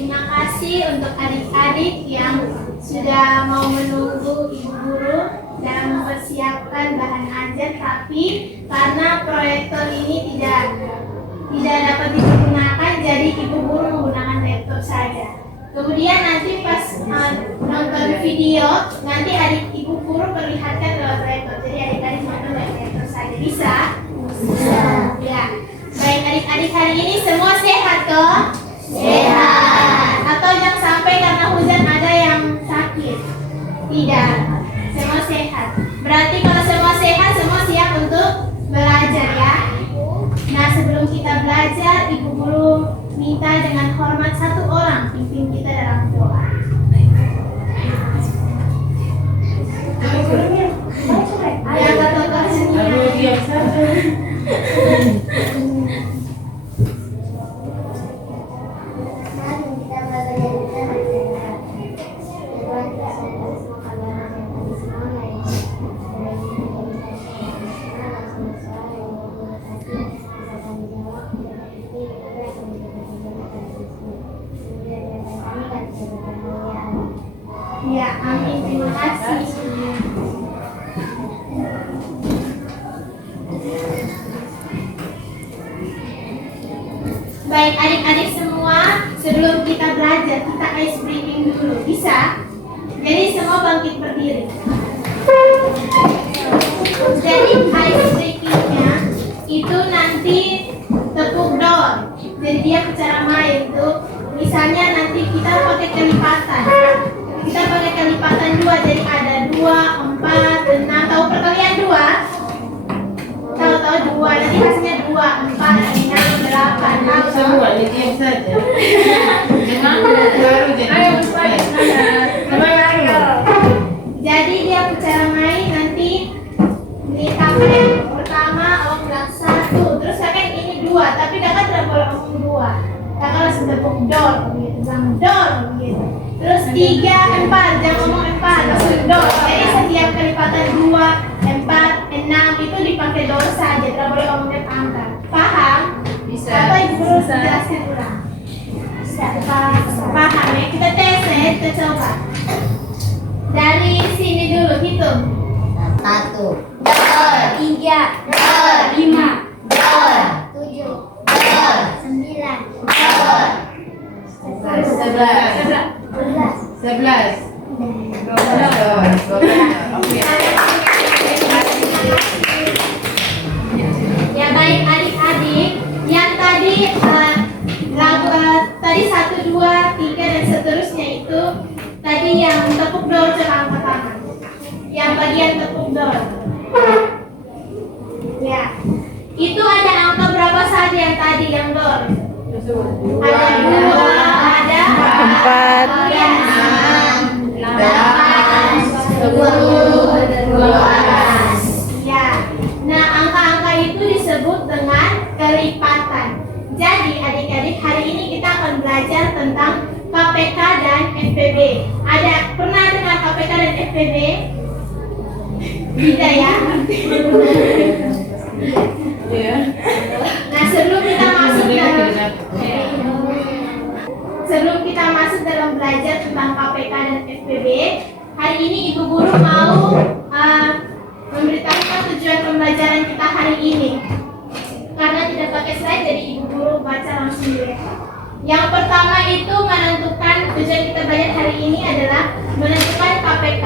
Terima kasih untuk adik-adik yang sudah mau menunggu ibu guru dalam mempersiapkan bahan ajar, tapi karena proyektor ini tidak dapat digunakan, jadi ibu guru menggunakan laptop saja. Kemudian nanti pas nonton video, nanti adik ibu guru perlihatkan lewat laptop. Jadi adik-adik nonton lewat laptop saja. Bisa? Bisa. Ya. Baik adik-adik, hari ini semua sehat kok? Sehat. Atau jangan sampai karena hujan ada yang sakit? Tidak. Semua sehat. Berarti kalau semua sehat, semua siap untuk belajar ya. Nah, sebelum kita belajar, ibu guru minta dengan hormat satu orang pimpin kita dalam doa. Ayo kata semua. Ya, amin. Terima kasih. Baik adik-adik semua, sebelum kita belajar, kita ice breaking dulu. Bisa? Jadi semua bangkit berdiri. Jadi ice breakingnya itu nanti tepuk dor. Jadi dia cara main tuh. Misalnya nanti kita pakai kelipatan. Kita pakai kelipatan 2, jadi ada 2, 4, 6. Tahu perkalian 2? Tahu 2, nanti hasilnya 2, 4, 6, 8. Tahu semua diam saja. Jangan baru jadi. Jadi dia cara main nanti di kakek pertama awak bilang 1, terus kakek ini 2, tapi kakak tidak boleh ngomong 2. Kakak langsung tepuk dor, begitu, bilang dor, begitu. Terus 3, 4, jangan ngomong 4, langsung dor. Jadi setiap kelipatan 2, 4, 6 itu dipakai dor saja, tidak boleh ngomongnya angka. Paham? Bisa. Atau ibu guru jelaskan ulang? Bisa. Paham ya? Kita tes ya, kita coba. Dari sini dulu hitung. 1, 3, 5, 7, 9, 11. Ya baik adik-adik, yang tadi tadi 1, 2, 3 dan seterusnya itu tadi yang tepuk dor coba angkat tangan. Yang bagian tepuk dor. Ya. Itu ada angka berapa saja yang tadi yang dor? Ada 2, ada 4, 6, 8, 10, 12. Ya. Nah, angka-angka itu disebut dengan kelipatan. Jadi, adik-adik, hari ini kita akan belajar tentang KPK dan FPB. Ada pernah dengar KPK dan FPB? Tidak ya? Nah, sebelum kita masuk dalam belajar tentang KPK dan FPB, hari ini ibu guru mau memberitahukan tujuan pembelajaran kita hari ini. Karena tidak pakai slide, jadi ibu guru baca langsung di laptop. Yang pertama itu menentukan tujuan kita belajar hari ini adalah menentukan KPK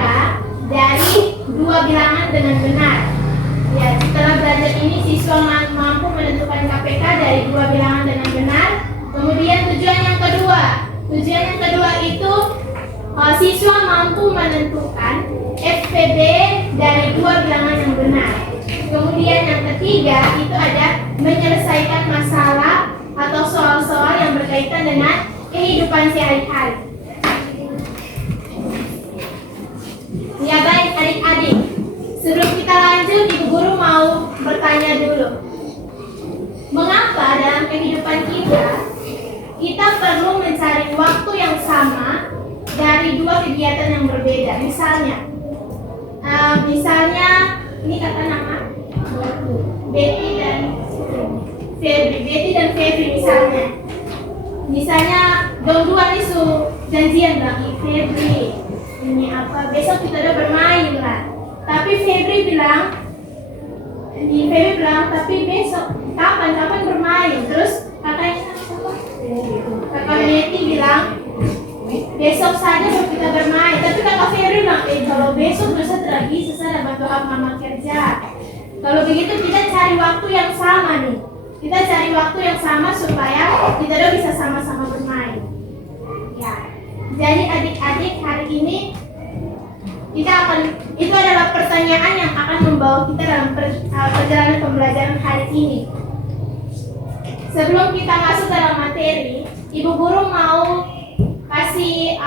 dari 2 bilangan dengan benar. Ya, setelah belajar ini siswa mampu menentukan KPK dari 2 bilangan dengan benar. Kemudian tujuan yang kedua itu siswa mampu menentukan FPB dari 2 bilangan yang benar. Kemudian yang ketiga itu ada menyelesaikan masalah atau soal-soal yang berkaitan dengan kehidupan sehari-hari. Ya baik adik-adik, sebelum kita lanjut ibu guru mau bertanya dulu. Mengapa dalam kehidupan kita perlu mencari waktu yang sama dari 2 kegiatan yang berbeda? Misalnya ini kata nama Betty dan Febri misalnya Dong dua isu janjian lagi Febri ini apa besok kita udah bermain lah. Tapi Febri bilang tapi besok kapan bermain. Terus kakak Neti bilang besok saja baru kita bermain. Tapi kakak Febri bilang kalau besok bisa lagi saya bantu mama kerja. Kalau begitu kita cari waktu yang sama nih. Kita cari waktu yang sama supaya kita udah bisa sama-sama bermain. Ya. Jadi adik-adik hari ini itu adalah pertanyaan yang akan membawa kita dalam perjalanan pembelajaran hari ini. Sebelum kita masuk dalam materi, Ibu Guru mau kasih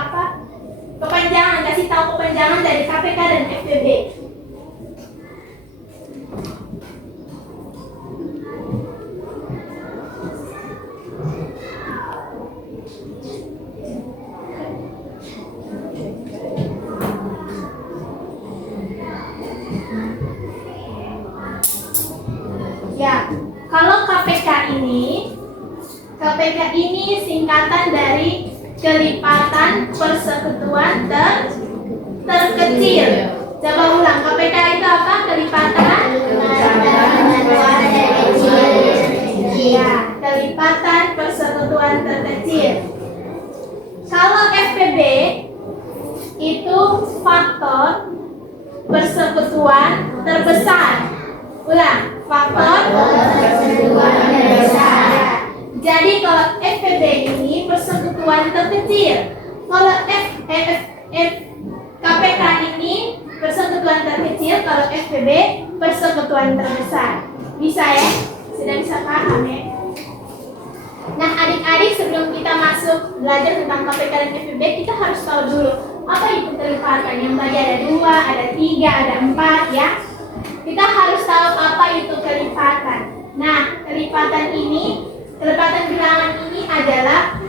tahu kepanjangan dari KPK dan FPB. Ya, kalau KPK ini singkatan dari kelipatan persekutuan terkecil. Coba ulang, KPK itu apa? Kelipatan ya, kelipatan persekutuan terkecil. Kalau FPB itu faktor persekutuan terbesar. Ulang, faktor persekutuan terbesar. Jadi kalau FPB ini persekutuan terkecil. Kalau KPK ini persekutuan terkecil, kalau FPB persekutuan terbesar. Bisa ya? Sudah bisa paham ya? Nah adik-adik, sebelum kita masuk belajar tentang KPK dan FPB, kita harus tahu dulu apa itu kelipatan. Yang tadi ada 2, ada 3, ada 4 ya. Kita harus tahu apa itu kelipatan. Nah kelipatan bilangan ini adalah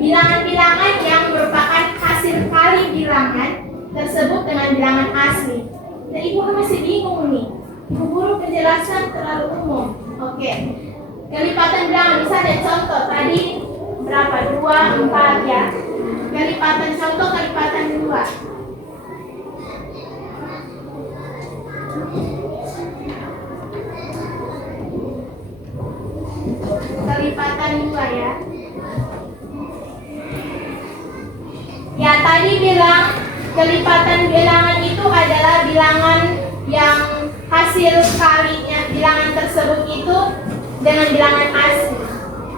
bilangan-bilangan yang merupakan hasil kali bilangan tersebut dengan bilangan asli. Dan Ibu masih bingung nih, Ibu Guru penjelasan terlalu umum. Oke, kelipatan bilangan misalnya contoh tadi berapa? 2, 4 ya. Kelipatan 2. Kelipatan 2 ya. Ya tadi bilang kelipatan bilangan itu adalah bilangan yang hasil kalinya bilangan tersebut itu dengan bilangan asli.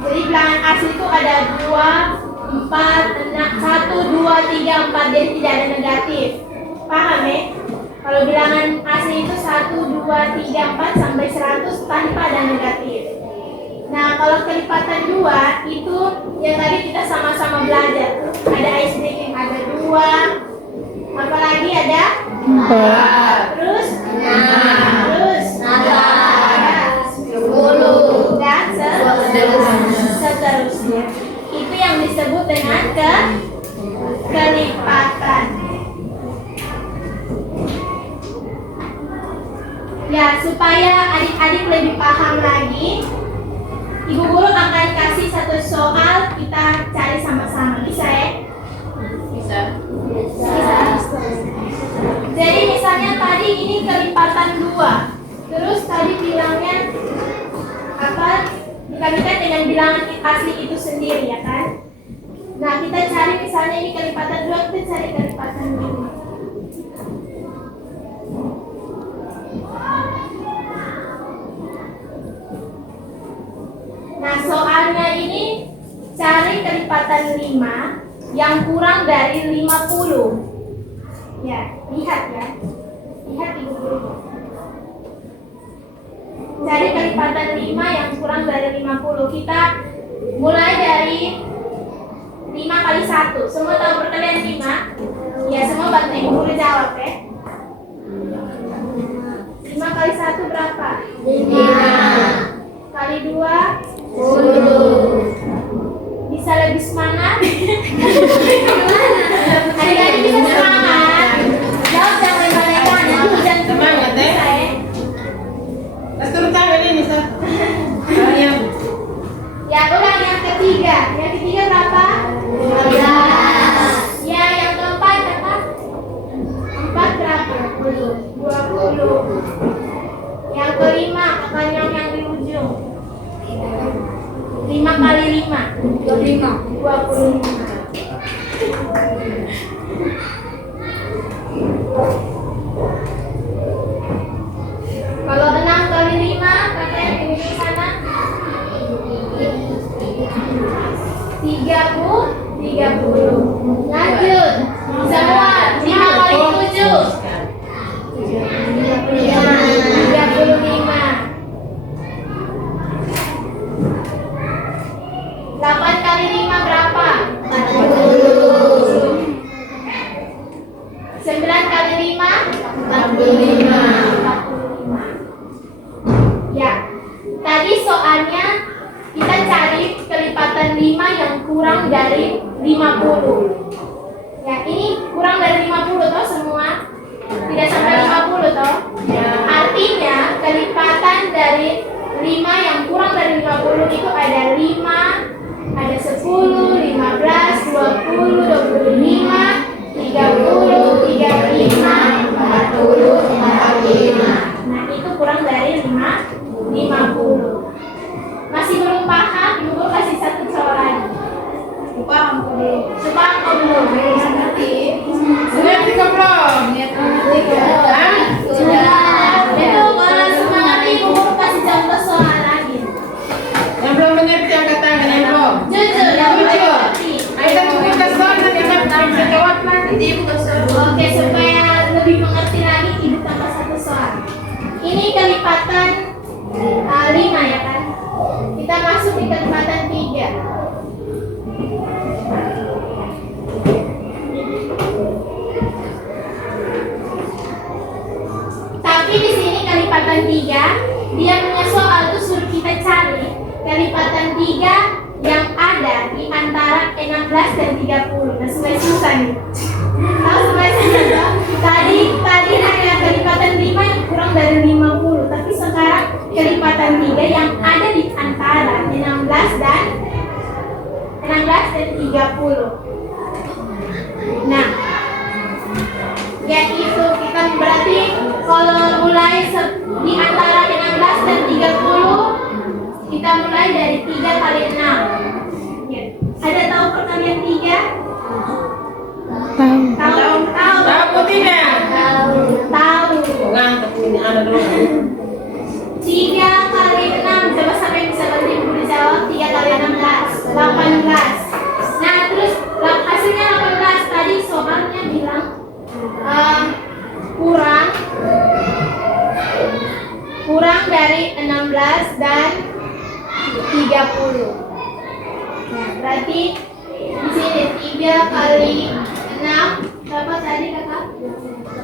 Jadi bilangan asli itu ada 2, 4, 1, 2, 3, 4, jadi tidak ada negatif. Paham ya? Kalau bilangan asli itu 1, 2, 3, 4 sampai 100 tanpa ada negatif. Nah, kalau kelipatan 2 itu yang tadi kita sama-sama belajar. Ada ISDK ada 2. Apalagi ada 4. Terus 6. Terus 10 dan seterusnya. Itu yang disebut dengan kelipatan. Ya, supaya adik-adik lebih paham lagi, Ibu Guru akan kasih satu soal, kita cari sama-sama. Bisa ya? Bisa. Jadi misalnya tadi ini kelipatan 2. Terus tadi bilangnya apa? Dikalikan dengan bilangan asli itu sendiri ya kan? Nah kita cari misalnya ini kelipatan 2, kita cari kelipatan 5. Nah soalnya ini cari kelipatan 5 yang kurang dari 50. Ya, lihat ya. Lihat Ibu Guru. Cari kelipatan 5 yang kurang dari 50. Kita mulai dari 5 kali 1. Semua tahu perkalian 5? Ya, semua bantu Ibu Guru jawab ya. 5 kali 1 berapa? 5 kali 2 10. Bisa lebih semangat? Adik-adik bisa semangat? Jawab jangan lempar-lempar, nanti jangan semangat ya. Turun tangan ini Sar. Ya ulang yang ketiga. Yang ketiga berapa? 15. 30. Lanjut. Semua 5 kali 7. 35. 8 kali 5 berapa? 40. 9 kali 5? 45. Ya, tadi soalnya kita cari kelipatan 5 yang kurang dari 50. Ya, ini kurang dari 50 toh semua? Tidak sampai 50 toh? Artinya kelipatan dari 5 yang kurang dari 50 itu ada 5, ada 10, 15, 20, 25, 30, 35, 40, 45. Nah, itu kurang dari 50. Masih belum paham? Ibu kasih satu contoh lagi. Paham belum? Ngerti? Sudah 3 belum? Sudah. Betul, kalau semangat ibu kasih contoh soal lagi. Yang belum mengerti angkat tangan yang belum. Jujur, yang belum mengerti. Ayo kita soal nanti kita bisa jawab nanti. Oke, supaya lebih mengerti lagi, ibu tambah satu soal. Ini kelipatan 5 ya kan? Kita masuk di kelipatan 3. Tapi di sini kelipatan 3, dia punya soal tuh suruh kita cari kelipatan 3 yang ada di antara 16 dan 30. Nah, sebenarnya susah nih. Tahu sebenarnya tadi hanya kelipatan 5 yang kurang dari 50, tapi sekarang kelipatan 3 yang ada di antara 16 dan 30. Nah, yaitu kita berarti kalau mulai di antara 16 dan 30, kita mulai dari 3 kali 6. Ya. Ada tahu perkalian 3? Tahu tidak? Tahu. Orang tapi ada dulu. 3 kali 6, coba sampai bisa bantu ibu dijawab. 3 kali 16, 18. Nah, terus hasilnya 18. Tadi soalnya bilang kurang dari 16 dan 30. Nah, berarti di sini 3 kali 6 berapa tadi kakak?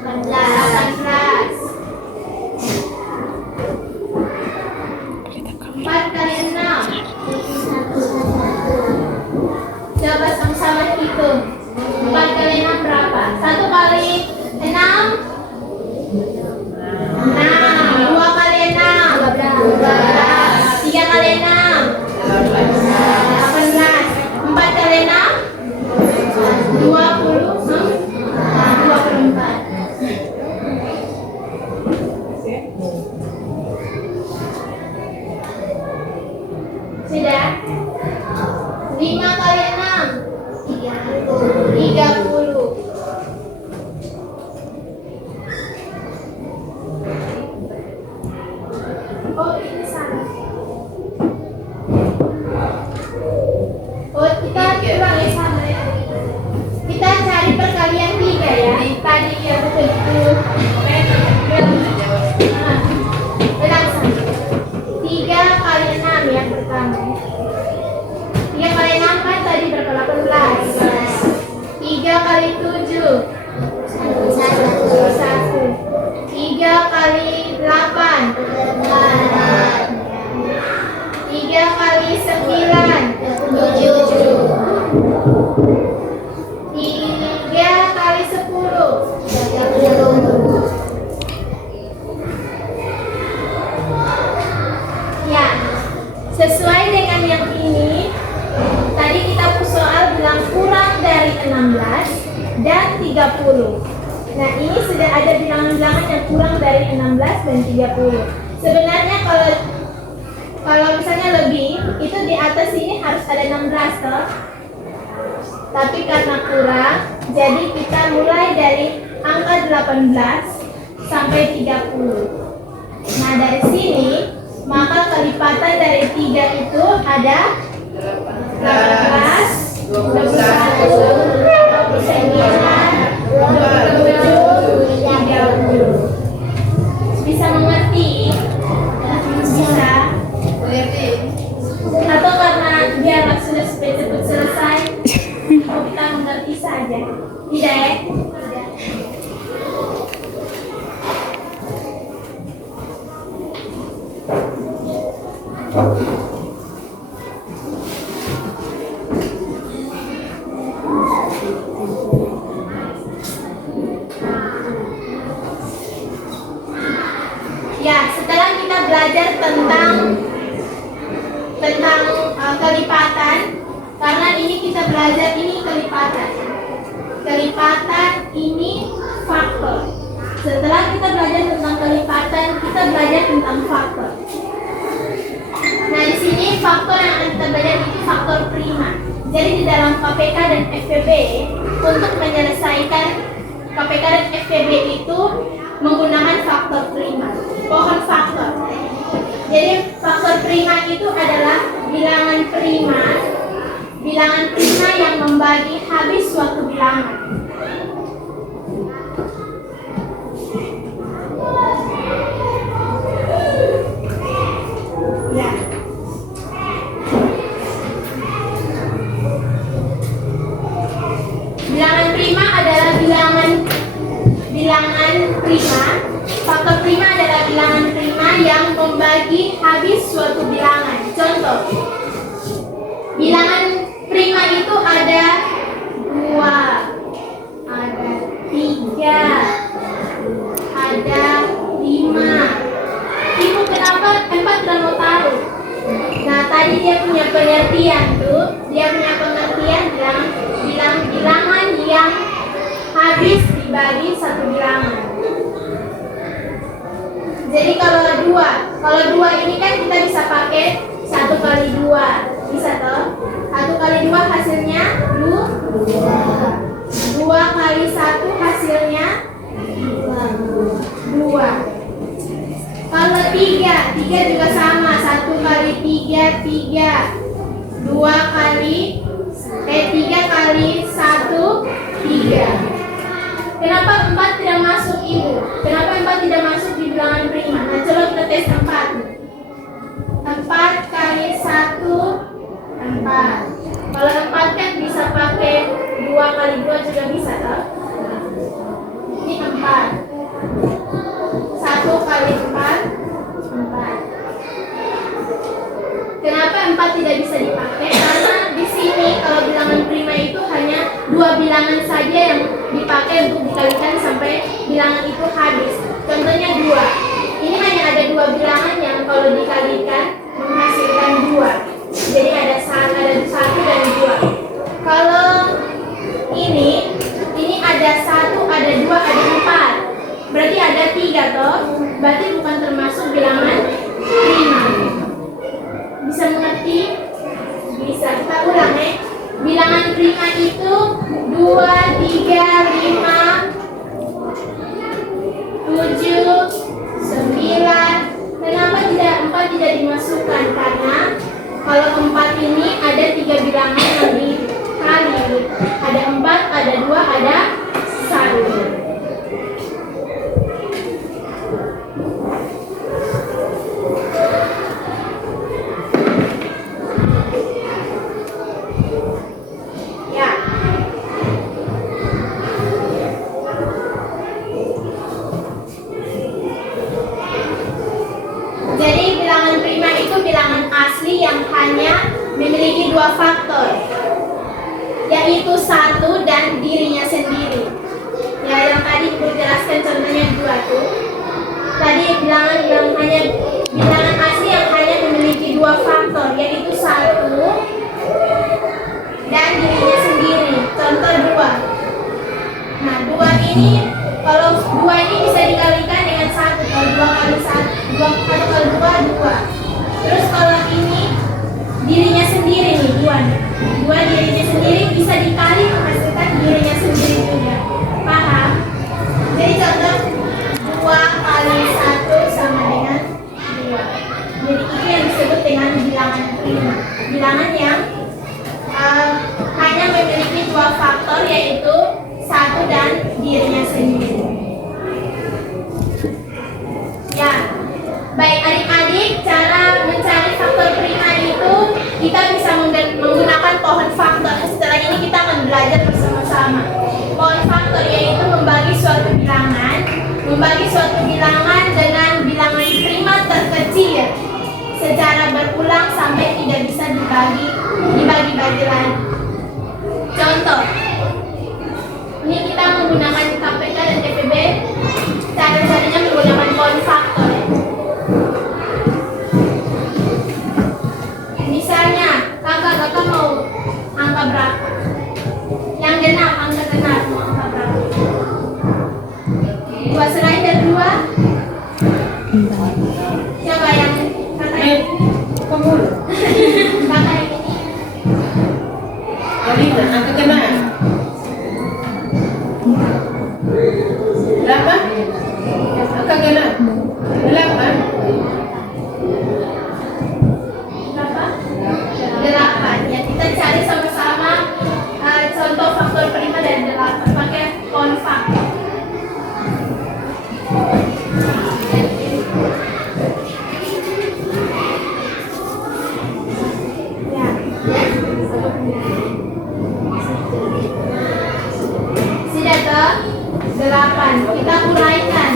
18. 4 kali 6. Coba sama-sama hitung. 4 kali 6 berapa? 1 kali 6 2 kali 6 12. 3 kali 6 18. 4 kali 6 24. Sudah? 5 kali 6 30. Oh, ini salah. Oh, kita ulang ya, sama ya. Kita cari perkalian 3 ya. Tadi ya betul-betul. Ulang sama. 3 kali 6 yang pertama. 3 kali 6 kan tadi berapa? 18. 3 kali 7 1. 3 kali 8 3 kali 9 7. 3 kali 10 30. Ya, sesuai dengan yang ini, tadi kita soal bilang kurang dari 16 dan 30. Nah, ini sudah ada bilangan-bilangan yang kurang dari 16 dan 30. Sebenarnya kalau misalnya lebih, itu di atas ini harus ada 16 toh. Tapi karena kurang, jadi kita mulai dari angka 18 sampai 30. Nah, dari sini maka kelipatan dari 3 itu ada 18, 21, 29, 27, 30. Bisa mengerti? Bisa. Atau karena biar sudah cepat selesai, kita mengerti saja. Tidak ya? Tidak. Ya, setelah kita belajar tentang kelipatan, karena ini kita belajar ini kelipatan. Kelipatan ini faktor. Setelah kita belajar tentang kelipatan, kita belajar tentang faktor. Nah, di sini faktor yang akan kita belajar itu faktor prima. Jadi di dalam KPK dan FPB, untuk menyelesaikan KPK dan FPB itu menggunakan faktor prima. Pohon faktor. Jadi faktor prima itu adalah bilangan prima yang membagi habis suatu bilangan. Ya. Bilangan prima adalah bilangan prima. Faktor prima adalah bilangan prima yang membagi habis suatu bilangan. Contoh, bilangan prima itu ada 2, ada 3, ada 5. Ibu kenapa 4 tidak mau taruh? Nah, tadi dia punya pengertian tuh. Dia punya pengertian bilangan yang habis dibagi satu bilangan. Jadi kalau 2 ini kan kita bisa pakai 1 kali 2. Bisa toh? 1 kali 2 hasilnya 2. 2 kali 1 hasilnya 2. Kalau 3 juga sama. 1 kali 3, 3. 3 kali 1, 3. Kenapa 4 tidak masuk, Ibu? Kenapa 4 tidak masuk di bilangan prima? Nah, coba kita tes 4. 4 kali 1, 4. Kalau 4 kan bisa pakai 2 kali 2 juga bisa, toh? Ini 4. 1 kali 4, 4. Kenapa 4 tidak bisa dipakai? Karena di sini kalau bilangan prima itu hanya 2 bilangan saja yang dipakai untuk dikalikan sampai bilangan itu habis. Contohnya 2. Ini hanya ada 2 bilangan yang kalau dikalikan menghasilkan 2. Jadi ada 1 dan 2. Kalau ini ada 1, ada 2, ada 4. Berarti ada 3 toh. Berarti bukan termasuk bilangan prima. Bisa mengerti? Bisa. Kita ulang ya. Bilangan prima itu 2, 3, 5, 7, 9. Kenapa 4 tidak dimasukkan? Karena kalau 4 ini ada 3 bilangan yang dikali. Ada 4, ada 2, ada 1. Jadi bilangan prima itu bilangan asli yang hanya memiliki 2 faktor, yaitu 1 dan dirinya sendiri. Ya, yang tadi Ibu jelaskan contohnya 2 tuh. Tadi bilangan asli yang hanya memiliki 2 faktor, yaitu 1 dan dirinya sendiri. Contoh 2. Nah, 2 ini kalau 2 ini bisa dikalikan dengan 1. Kalau 2 kali 1 kali 2, 2. Terus kalau ini dirinya sendiri nih, 2 dirinya sendiri bisa dikali menghasilkan dirinya sendiri juga. Paham? Jadi contoh 2 kali 1 sama dengan 2. Jadi itu yang disebut dengan bilangan prima. Bilangan yang hanya sama. Pohon faktor yaitu membagi suatu bilangan dengan bilangan prima terkecil secara berulang sampai tidak bisa dibagi-bagi lagi. Contoh, ini kita menggunakan KPK dan TPB. Cara-caranya menggunakan pohon faktor. Misalnya, kakak mau angka berapa? Yang genap, angka genap mau angka berapa? 2 selain dari 2? Coba yang kakak ini. Kamu. Kakak ini. Alina, angka genap. Berapa? Angka genap. 8. Berapa? 8. Ya, kita cari sama-sama contoh faktor prima dari 8 pakai pohon faktor. Ya. Sudah toh? 8. Kita uraikan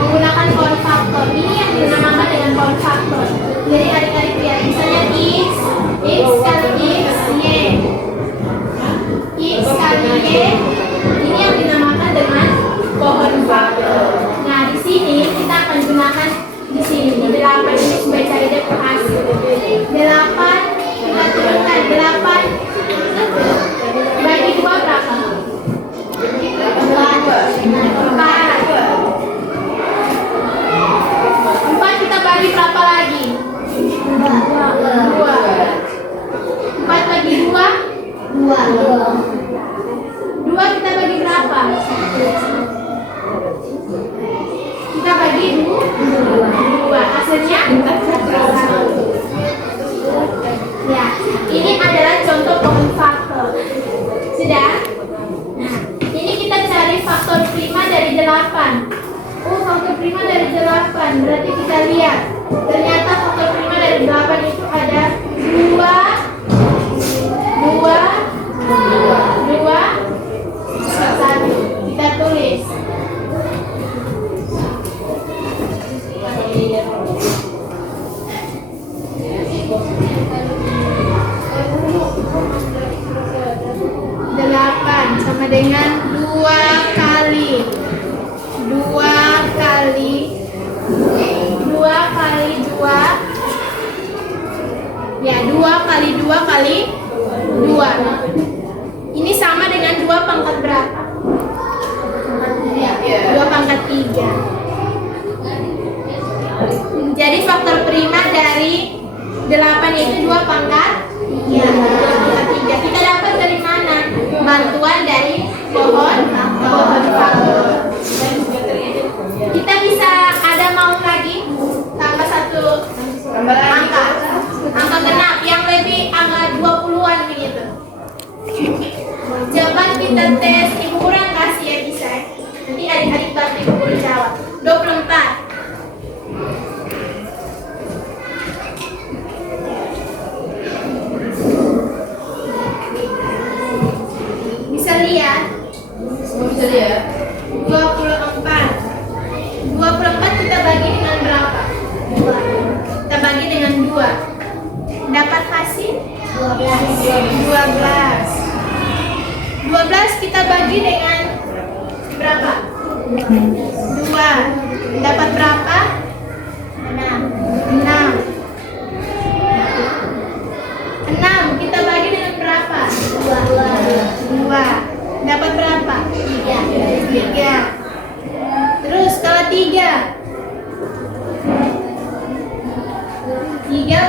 menggunakan pohon faktor. Ini yang dinamakan dengan pohon faktor. Jadi adik-adik lihat, misalnya x kali x, y, x kali y, ini yang dinamakan dengan pohon faktor. Nah, di sini kita akan gunakan di sini di 8 ini supaya cari dia hasil. 8 kita turunkan 8 bagi 2 berapa? 4 kita bagi berapa lagi? 2. 4 bagi 2? 2 kita bagi berapa? Kita bagi 2. Hasilnya? Ya, ini adalah contoh pohon faktor. Sudah? Nah, ini kita cari faktor prima dari 8. Oh, faktor prima dari 8. Berarti kita lihat. Ternyata faktor prima dari 8 itu ada 2, 1. Kita tulis. Sama dengan 2 kali 2 ya, 2 kali 2 kali 2. Ini sama dengan 2 pangkat berapa? 2 pangkat 3. Jadi faktor prima dari 8 itu 2 pangkat 3. Kita dapat dari mana? Bantuan dari pohon faktor. Kita bisa ada mau lagi tambah 1 angka genap yang lebih angka 20-an begitu. Coba kita tes, ibu guru kasih ya, bisa. Nanti adik-adik bantu ibu guru jawab. 24. Bisa lihat? 24 kita bagi dengan berapa? 2. Kita bagi dengan 2. Dapat hasil 12 kita bagi dengan berapa? 2. Dapat berapa? 6 kita bagi dengan berapa? 2. Dapat berapa? 3. Terus kalau 3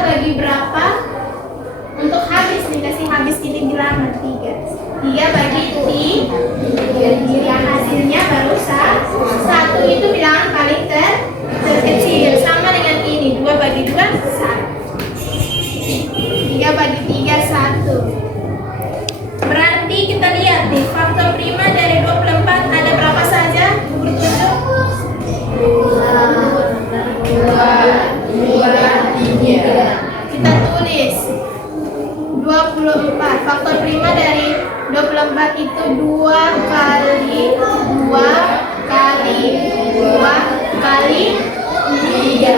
bagi berapa? Untuk habis nih, kasih habis titik bilangan 3 bagi 3, hasilnya baru 1. Itu bilangan paling terkecil, sama dengan ini. 2 bagi 2 1. 3 bagi 3 1. Berarti kita lihat nih, faktor prima dari 24 ada berapa saja? Bertujuh 2, 3. Kita tulis 24 24. Faktor prima dari 24 itu 2 kali 2 kali 2 kali 3.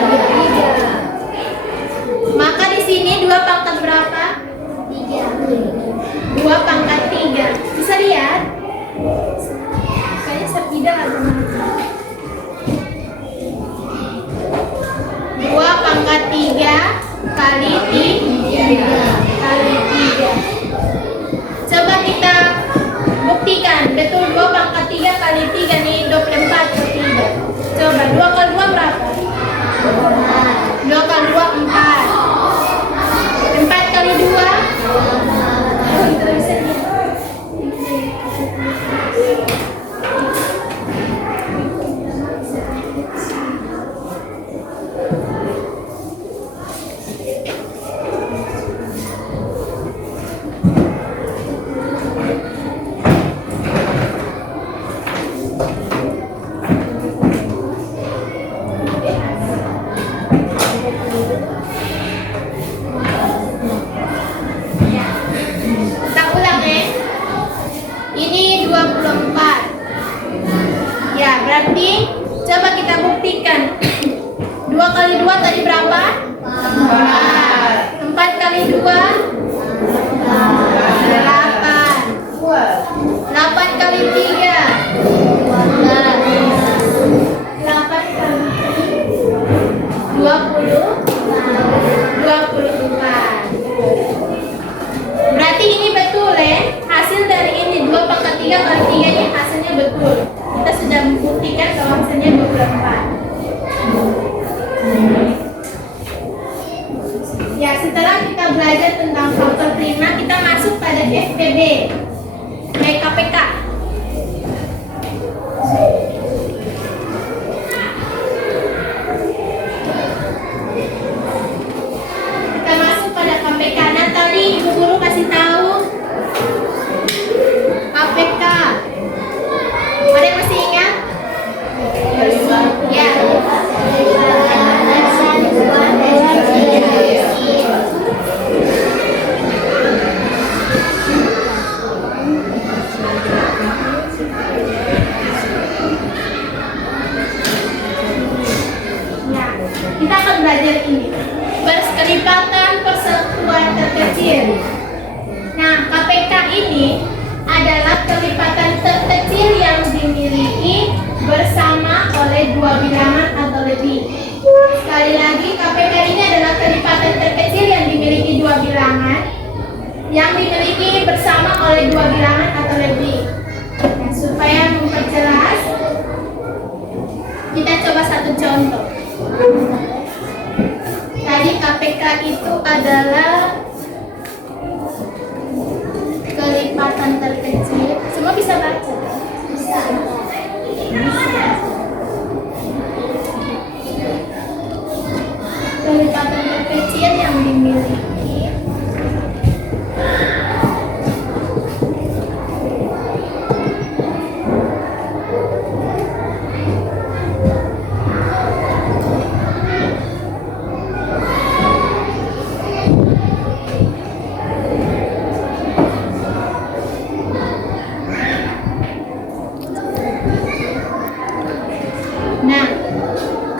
Maka di sini 2 pangkat berapa? 2 pangkat 3. Bisa lihat? Kayaknya sepida atau mana? 2 pangkat 3 kali 3 kali 3. Coba kita buktikan. Betul 2 pangkat 3 kali 3 nih 24 atau tidak? Coba 2 kali 2 berapa? 2 kali 2 4. 4 kali 2 kita ulang ya. Ini 24. Ya, berarti coba kita buktikan. 2 kali 2 tadi berapa? 4. 4 kali 2 8. 8 kali 3 8 kali 24. Berarti ini betul ya. Hasil dari ini 2 pangkat 3 kali 3 ini hasilnya betul. Kita sudah membuktikan kalau hasilnya 24. Ya, setelah kita belajar tentang faktor prima, kita masuk pada FPB. KPK. Kita masuk pada KPK. Nah, tadi Ibu Guru kasih tahu KPK. Ada yang masih ingat? Ya. Ya, kita akan belajar ini. Kelipatan persatuan terkecil. Nah, KPK ini adalah kelipatan terkecil yang dimiliki bersama oleh dua bilangan atau lebih. Sekali lagi, KPK ini adalah kelipatan terkecil yang dimiliki dua bilangan yang dimiliki bersama oleh dua bilangan atau lebih. Nah, supaya memperjelas, kita coba satu contoh. Tadi KPK itu adalah kelipatan terkecil. Semua bisa baca? Bisa. Kelipatan terkecil yang dimiliki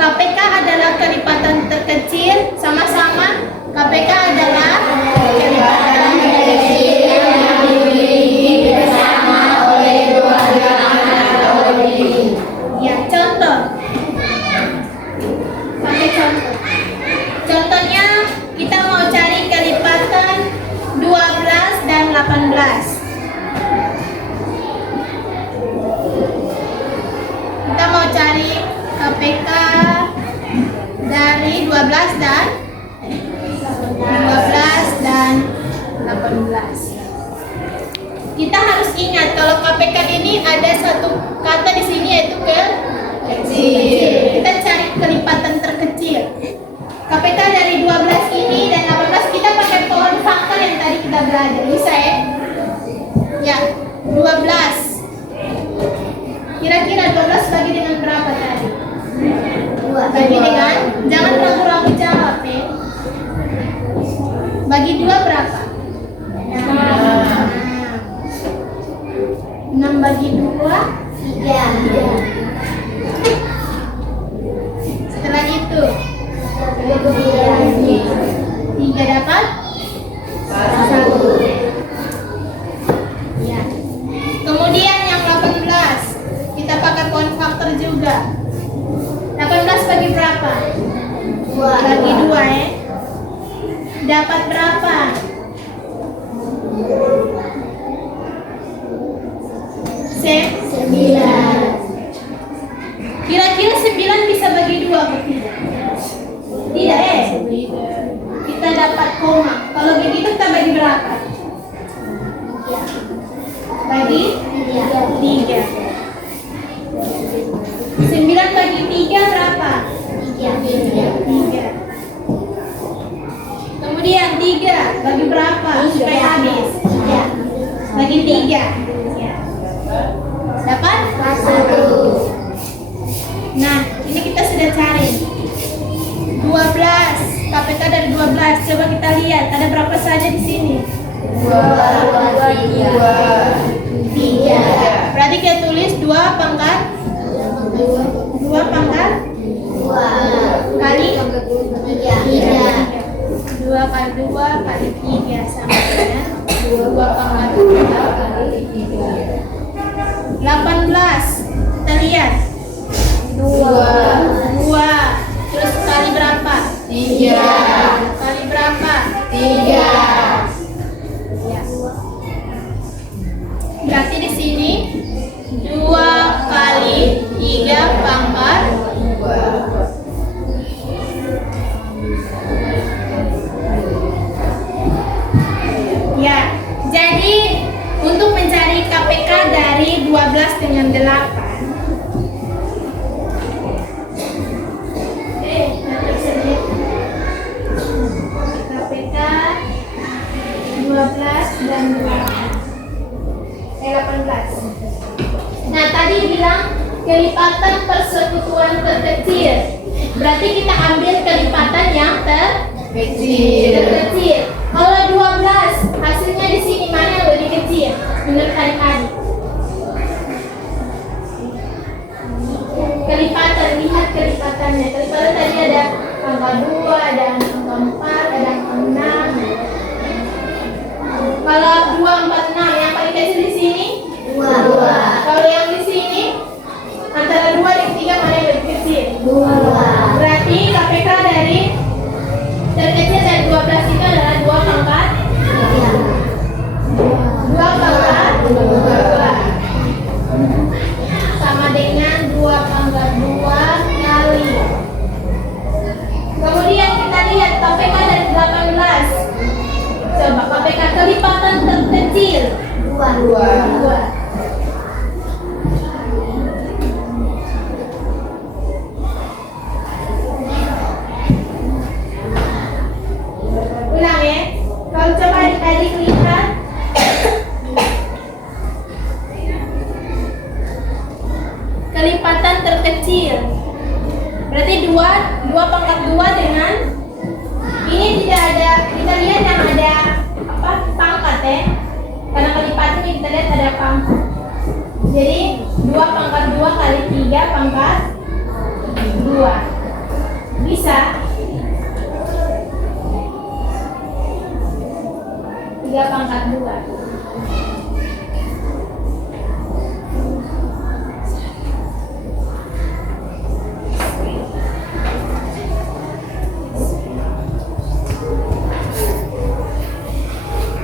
KPK adalah kelipatan terkecil, sama-sama KPK adalah kelipatan terkecil yang dimiliki bersama oleh dua bilangan atau lebih. Ya, contoh. Pakai contoh. Contohnya kita mau cari kelipatan 12 dan 18. Kita mau cari KPK dari 12 dan 18. Kita harus ingat kalau KPK ini ada satu kata di sini yaitu kecil. Kita cari kelipatan terkecil. KPK dari 12 ini dan 18 kita pakai pohon faktor yang tadi kita belajar. Bisa ya? Ya, 12. Kira-kira 12 bagi dengan berapa tadi? Bagi dengan, jangan ragu-ragu jawab ya. Bagi 2 berapa? 8. 3. Berarti kita tulis 2 pangkat 2 pangkat kali 3. 2 kali 2 kali 3 sama dengan 2 pangkat 2 kali 3. 18. Kita lihat 2. Terus kali berapa? 3. Kali berapa? 3. Ya. Berarti di sini 2 kali 3 pangkat 2. Ya, jadi untuk mencari KPK dari 12 dengan 8. Nanti bisa lihat. KPK 12 dan 18. Nah, tadi bilang kelipatan persekutuan terkecil. Berarti kita ambil kelipatan yang terkecil. Kalau 12, hasilnya di sini mana yang lebih kecil menurut adik-adik? Kelipatan, lihat kelipatannya. Kelipatan tadi ada angka 2, ada angka 4, ada angka 6. Kalau 2, 4, 6, yang paling kecil di sini? 2. Kalau yang di sini antara 2 dan 3 mana yang lebih kecil? 2. Berarti KPK dari terkecil dari 12 itu adalah 2 pangkat 2 pangkat 2 sama dengan 2 pangkat 2 kali. Kemudian kita lihat KPK dari 18. Coba KPK kelipatan terkecil 2. Ulang ya. Kalau coba adik-adik lihat kelipatan terkecil. Berarti 2 pangkat 2 dengan ini tidak ada, kita lihat yang ada apa pangkat ya. Karena kelipatannya kita lihat ada pangkat. Jadi 2 pangkat 2 kali 3 pangkat 2. Bisa 3 pangkat 2.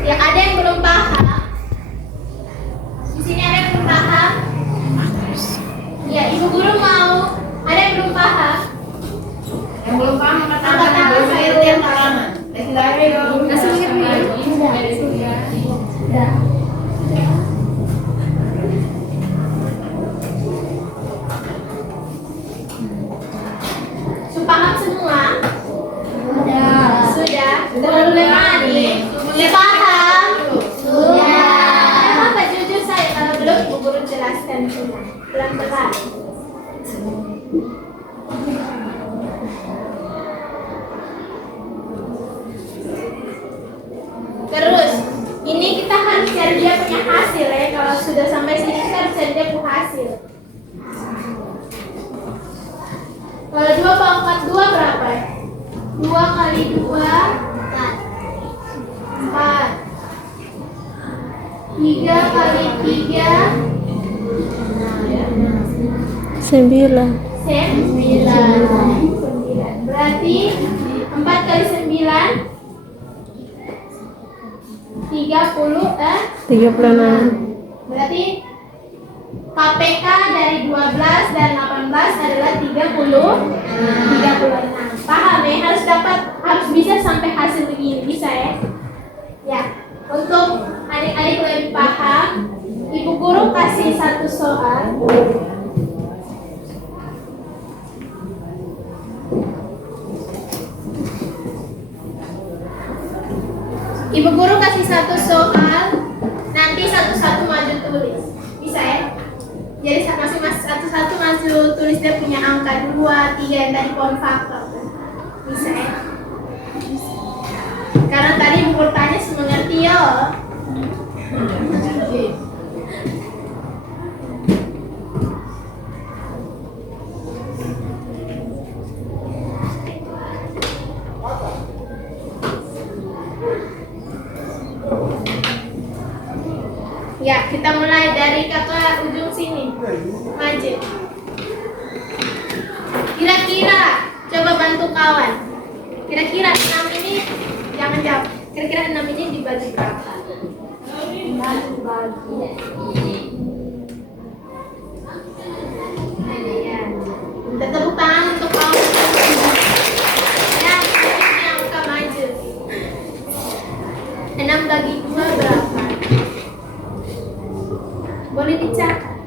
Ya, ada yang belum paham? Di sini ada yang belum paham? Ya, ibu guru mau. Ada yang belum paham? Yang belum paham Angkat tangan saya yang pertama. Langsung Udah. Paham semua? Sudah. Boleh mandi? Boleh paham? Sudah. Apa jujur saya kalau belum ibu guru jelaskan pelan-pelan. Terus, ini kita harus cari dia punya hasil ya. Kalau sudah sampai sini kita harus cari dia punya hasil. Kalau 2 pangkat 2 berapa ya? 2 kali 2 4. 3 kali 3 9. 9. Berarti 4 kali 9 36. Berarti KPK dari 12 dan 18 adalah 36. Paham ya? Harus bisa sampai hasil begini, bisa ya? Ya. Untuk adik-adik lebih paham, ibu guru kasih satu soal. Ibu guru kasih satu soal, nanti satu-satu maju tulis. Bisa ya? Jadi masing-masing satu-satu maju tulis dia punya angka 2, 3 yang tadi pohon faktor. Bisa ya? Karena tadi ibu guru tanya semengerti ya. Ya, kita mulai dari kakak ujung sini. Maju. Kira-kira, coba bantu kawan. Kira-kira 6 ini, jangan jawab. Kira-kira 6 ini dibagi berapa? Ya. Minta tepuk tangan untuk kawan. Ya, ini angka maju. 6 bagi 2 berapa? Boleh dicatat.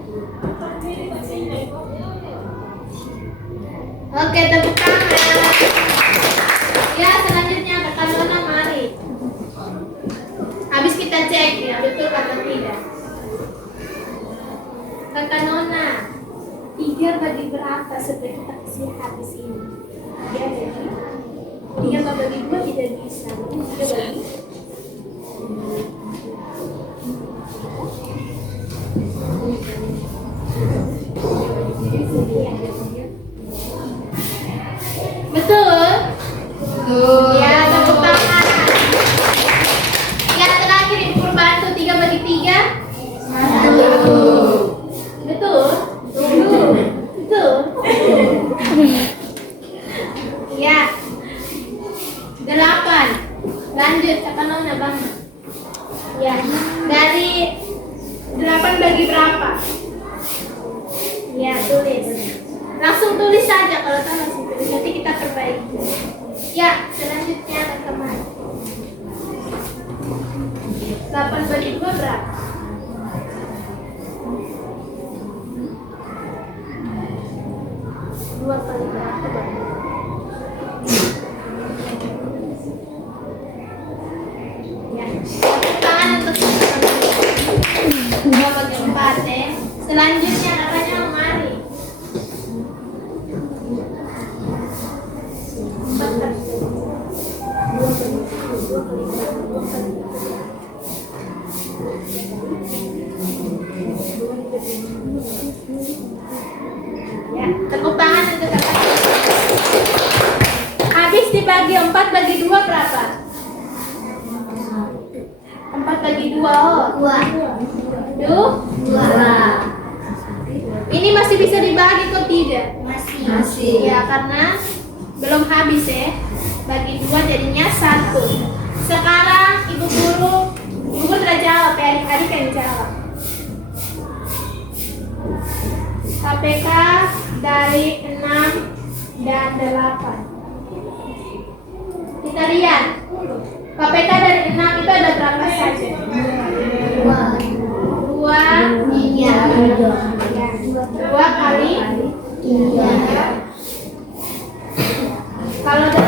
Oke, tepuk tangan. Ya, selanjutnya kakak Nona, mari. Habis kita cek ya, betul atau tidak. Kakak Nona, 3 bagi berapa seperti kita kasih habis ini? Ya, jadi 3 bagi 2 tidak bisa. 3 bagi. Betul? Ya, tepuk tangan. Yang terakhir Ibu Guru bantu 3 bagi 3. 1. Betul? Betul? Ya. 8. Lanjut, Kakak Nona bang. Ya, dari 8 bagi berapa? Ya, tulis. Langsung tulis saja kalau tahu langsung tulis. Nanti kita perbaiki. Ya, selanjutnya teman-teman. 8 bagi 2 berapa? Dua kali berapa, Bang? Ya, tangan untuk teman-teman. 2 bagi 4 ya. Selanjutnya katanya mari. 4 kali 2 kali 2 kali 2. Ya, tepuk tangan untuk kakak. Habis dibagi 4 bagi 2 berapa? 4 bagi 2, oh 2. Ini masih bisa dibagi kok tidak? Masih. Ya, karena belum habis ya. Bagi 2 jadinya 1. Sekarang Ibu Guru sudah jawab ya, adik-adik yang jawab. KPK dari 6 dan 8. Kita lihat. KPK dari 6 itu ada berapa saja? 2, 3. 2 kali 3. Kalau 8?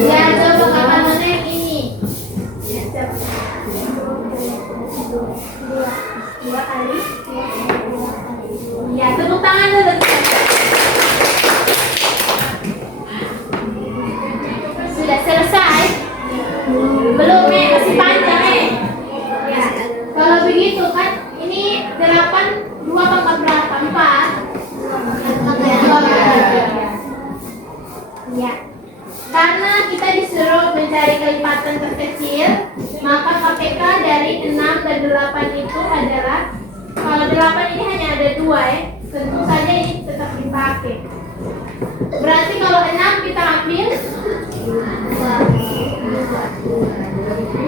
Ya, coba kakak Nona yang ini. Ya, coba. 2 kali. Ya, tepuk tangan dulu. Sudah selesai? Belum masih panjang Ya. Kalau begitu kan ini 8 2 pangkat berapa? 4. Ya. Karena kita disuruh mencari kelipatan terkecil, maka KPK dari 6 dan 8 itu adalah, kalau 8 ini hanya ada 2 ya, tentu saja ini tetap dipakai. Berarti kalau 6 kita ambil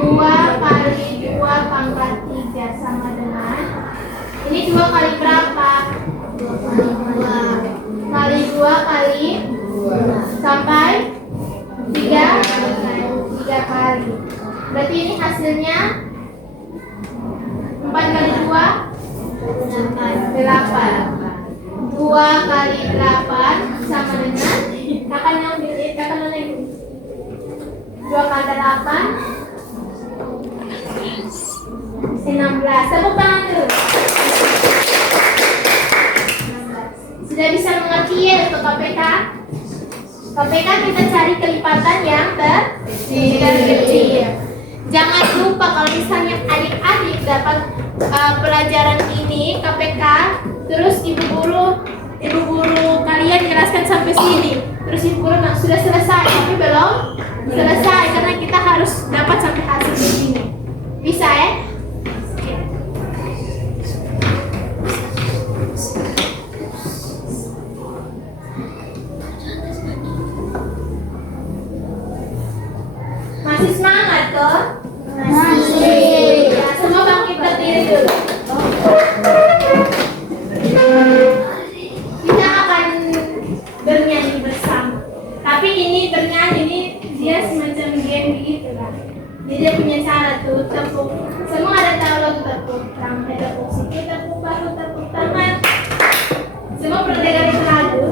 2 kali 2 pangkat 3 sama dengan, ini 2 kali berapa? 2 kali 2 kali sampai 3 kali. Berarti ini hasilnya 4 kali 2 8. 2 kali 8 sama dengan, kakak yang ambil, kakak Nona yang 2 kali 8 16. Tepuk tangan dulu. Sudah bisa mengerti ya untuk KPK? KPK kita cari kelipatan yang terkecil. Jangan lupa kalau misalnya adik-adik dapat pelajaran ini KPK, terus ibu guru kalian jelaskan sampai sini, terus ibu guru sudah selesai tapi belum selesai karena kita harus dapat sampai hasil begini. Bisa ya? Oke. Masih semangat toh? Masih. Ya, semua bangkit berdiri dulu. Kita akan bernyanyi bersama. Tapi ini bernyanyi ini dia semacam game gitu kan. Jadi dia punya cara tuh tepuk. Semua ada tahu lagu tepuk tangan, tepuk siku, tepuk bahu, tepuk tangan. Semua pernah dengar itu lagu?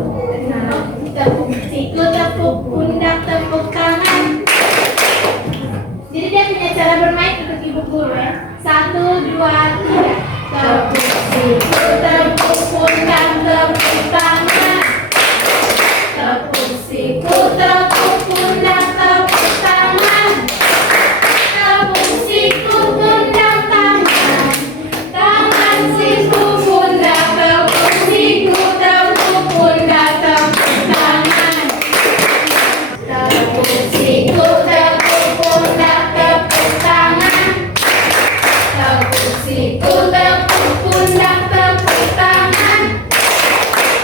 Tepuk siku, tepuk pundak, tepuk tangan. Jadi dia punya cara bermain untuk ibu guru ya. 1, 2, 3. Tepuk siku, tepuk pundak, tepuk tangan. Tepuk siku, tepuk pundak, tepuk tangan. Tepuk siku, pundak, tangan. Tangan, siku, pundak, tepuk siku, tepuk pundak, tepuk tangan. Tepuk siku, tepuk pundak, tepuk tangan. Tepuk siku, tepuk pundak, tepuk tangan.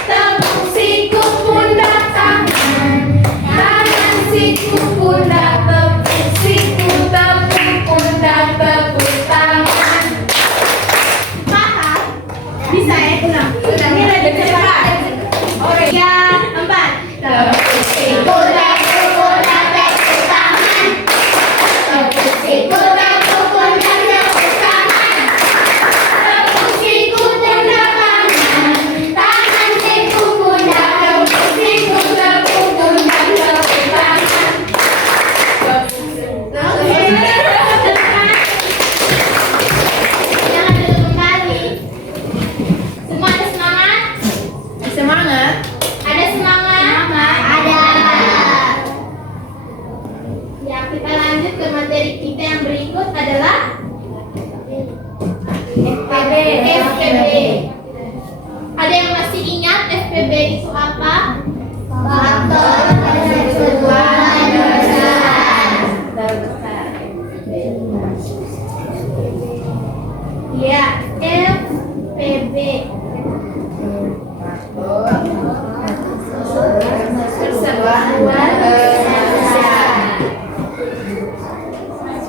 Tepuk siku, pundak, tangan. Tangan, siku, pundak, tepuk siku, tepuk pundak, tepuk tangan. Paham? Bisa ya? Udah. Ini lagi cepat. Oke. 3, 4. Tepuk siku, tepuk pundak, tepuk tangan. Tepuk siku, tepuk pundak, tepuk tangan. Tepuk siku, pundak, tangan. Tangan, siku, pundak, tepuk siku, tepuk pundak, tepuk tangan. Oke. Jangan dulu kembali. Semua ada semangat? Semangat. Ada semangat? Ada. Ya, kita lanjut ke materi kita yang berikut adalah FPB. FPB. Ada yang masih ingat FPB itu apa? Faktor persekutuan terbesar. Ya, FPB. Persekutuan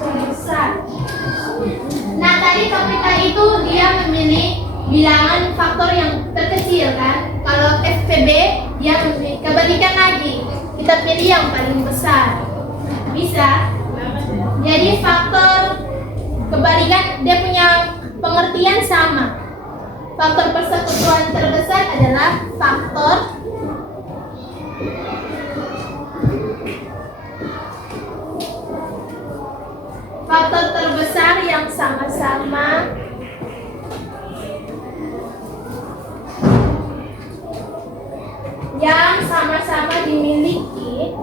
terbesar. Nah, tadi topik itu dia memilih bilangan faktor yang terkecil kan? Kalau FPB dia memilih kebalikan lagi. Kita pilih yang paling besar. Bisa. Jadi faktor kebalikan dia punya pengertian sama. Faktor persekutuan terbesar adalah faktor terbesar yang sama-sama dimiliki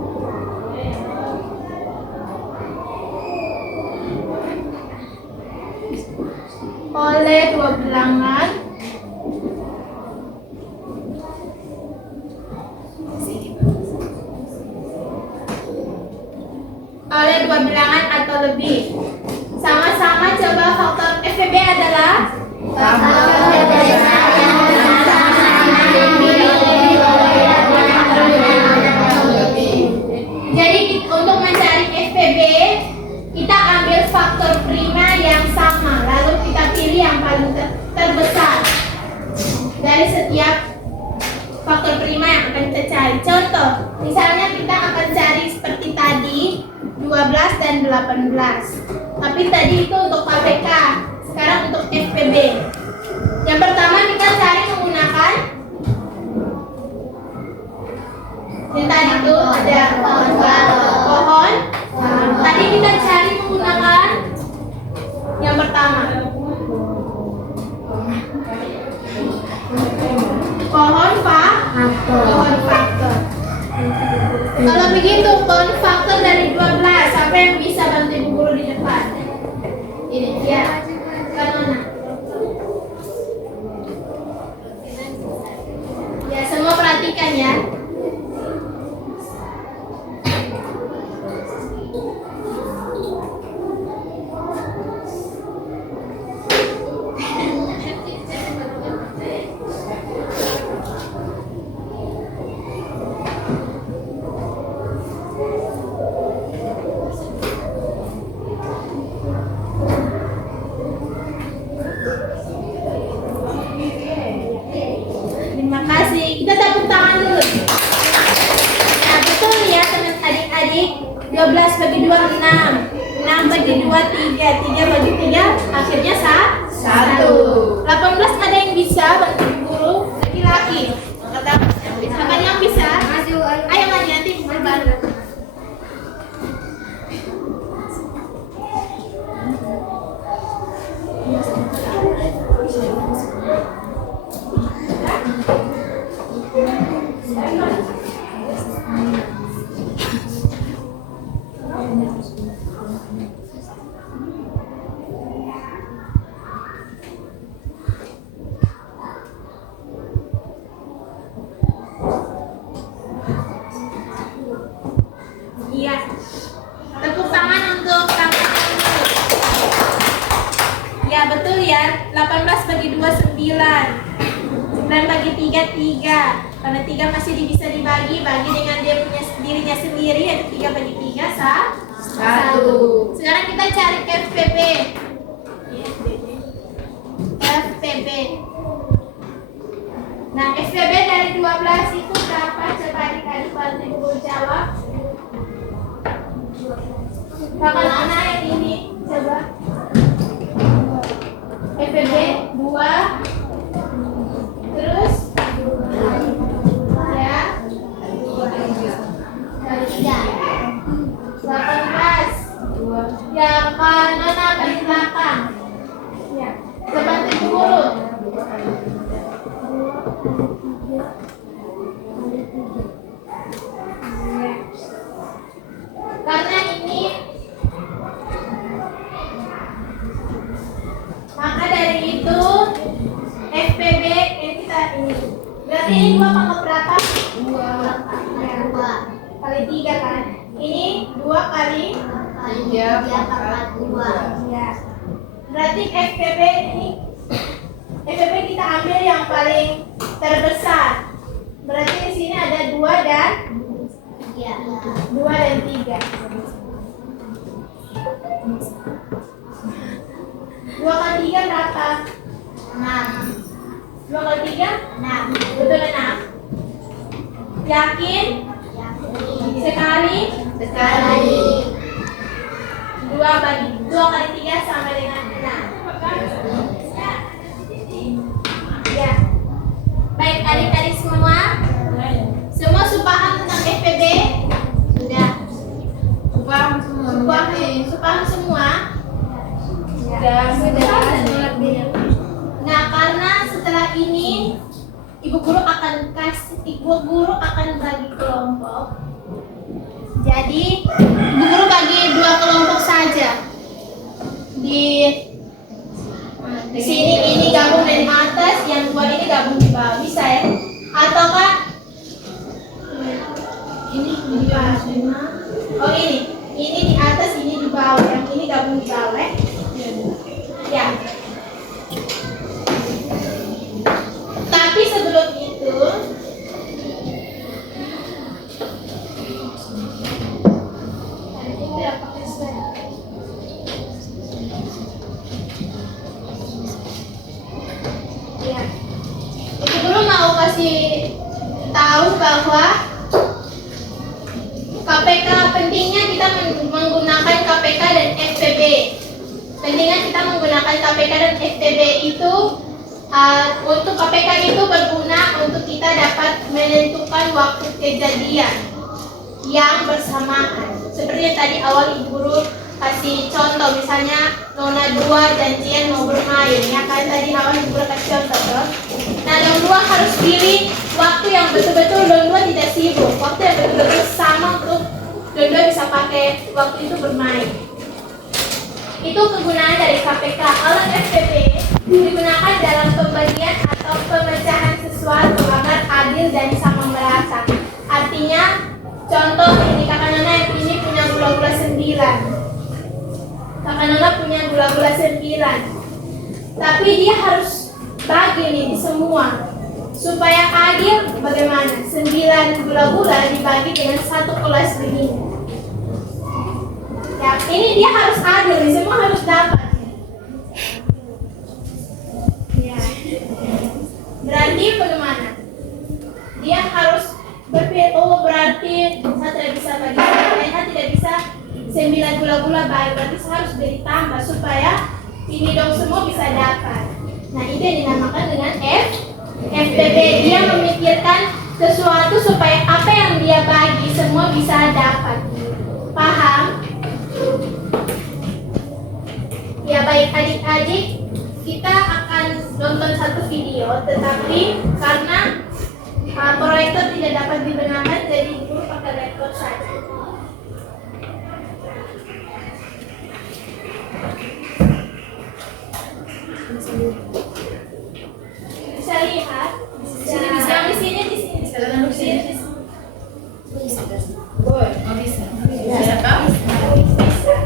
oleh dua bilangan atau lebih. Sama-sama coba faktor FPB adalah faktor terbesar yang sama-sama dimiliki oleh dua bilangan atau lebih. Jadi untuk mencari FPB kita ambil faktor prima yang sama, lalu kita pilih yang paling terbesar dari setiap faktor prima yang akan kita cari. Contoh, misalnya kita akan cari seperti tadi 12 dan 18. Tapi tadi itu untuk KPK, sekarang untuk FPB. Yang pertama kita cari menggunakan yang tadi itu ada pohon. Tadi kita cari menggunakan yang pertama pohon faktor. Kalau begitu pohon faktor dari 12, siapa yang bisa bantu ibu guru di depan? Ini ya, Kanona. Ya, semua perhatikan ya. 12 bagi 2, 6. 6 bagi 2, 3. 3 bagi 3, akhirnya 1. 18 ada yang bisa bantu guru? Laki-laki. Siapa yang bisa? Ayo maju nanti berbantu. Iya. Tepuk tangan untuk tangan yang dulu. Ya betul ya. 18 bagi 2, 9. 9 bagi 3, 3. Karena 3 masih bisa dibagi, bagi dengan dia punya dirinya sendiri, yaitu 3 bagi 3, 1. Sekarang kita cari FPB. FPB. Nah, FPB dari 12 itu berapa? Coba adik-adik bantu ibu jawab. Kakak Nana yang ini, coba. FPB 2. Terus ya, dari 3. 18. Ya, Kak Nana balik belakang. Ya, sebantu ibu guru. Karena ini, maka dari itu FPB yang kita ini. Berarti ini 2 pangkat berapa? 2 kali 3 kan? Ini 2 kali 3 pangkat 2. Ya. Berarti FPB ini, FPB kita ambil yang paling terbesar. Berarti di sini ada 2 dan 3. 2 kali 3 berapa? 6. 2 kali 3? 6. Betul 6. Yakin? Sekali? 2 kali 3 sama dengan 6. Ya. Baik adik-adik semua? Semua paham tentang FPB? Sudah. Paham semua? Sudah. Nah, karena setelah ini ibu guru akan bagi kelompok. Jadi ibu guru bagi 2 kelompok saja. Di sini ini gabung dari atas, yang 2 ini gabung di bawah. Bisa ya? Ataukah ini di bawah? Oh ini di atas, ini di bawah. Yang ini gabung di bawah. Ya. Tapi sebelum itu, ya, ibu guru mau kasih tahu bahwa KPK pentingnya kita menggunakan KPK dan FPB. Pentingnya kita menggunakan KPK dan FPB itu untuk KPK itu berguna untuk kita dapat menentukan waktu kejadian yang bersamaan. Seperti yang tadi awal ibu guru kasih contoh, misalnya Nona 2 janjian mau bermain, ya kan tadi awal ibu guru kasih contoh toh. Nah, Nona 2 harus pilih waktu yang betul-betul Nona 2 tidak sibuk, waktu yang betul-betul sama untuk Nona 2 bisa pakai waktu itu bermain. Itu kegunaan dari KPK. Kalau FPB digunakan dalam pembagian atau pemecahan sesuatu agar adil dan sama merata. Artinya, contoh ini kakak Nona ini punya gula-gula 9. Kakak Nona punya gula-gula 9. Tapi dia harus bagi nih di semua. Supaya adil bagaimana? 9 gula-gula dibagi dengan 1 kelas begini. Ya, ini dia harus adil, semua harus dapat. Ya. Berarti bagaimana? Dia harus berpikir, oh berarti saya tidak bisa bagi, saya tidak bisa 9 gula-gula baik, berarti saya harus beri tambah supaya ini dong semua bisa dapat. Nah, itu yang dinamakan dengan FPB. Dia memikirkan sesuatu supaya apa yang dia bagi semua bisa dapat. Paham? Ya baik adik-adik, kita akan nonton satu video, tetapi karena proyektor tidak dapat digunakan, jadi guru pakai laptop saja. Bisa lihat? Bisa di sini, di sini. Bisa lihat di sini. Bisa. Boy, oh bisa. Bisa kak? Bisa.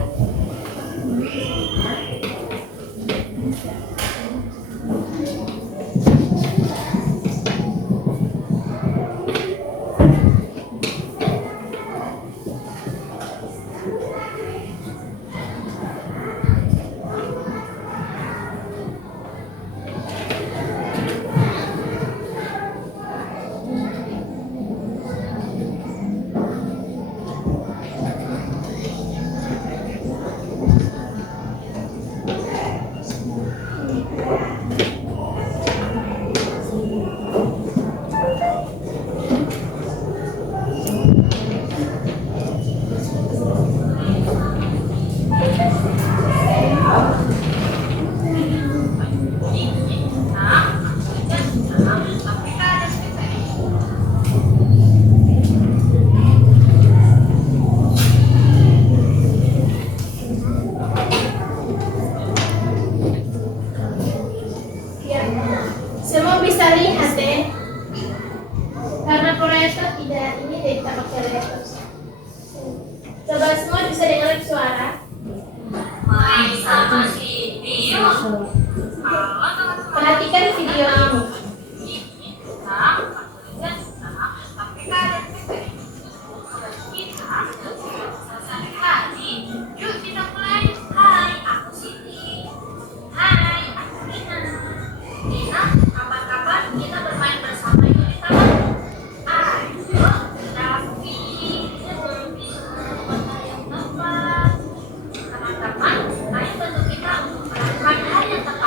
Ya, semua bisa lihat deh. Karena proyektor tidak ini deh, kita pakai laptop. Coba semua bisa dengar suara. Perhatikan video ini. Yuk kita mulai. Hai, aku Siti. Hai, aku Nina. Nina, apa kabar? Kita bermain bersama yuk di taman. Ayo, tapi sebelum kita yang tepat. Teman-teman, ayo bantu kita untuk melakukan hal yang tepat.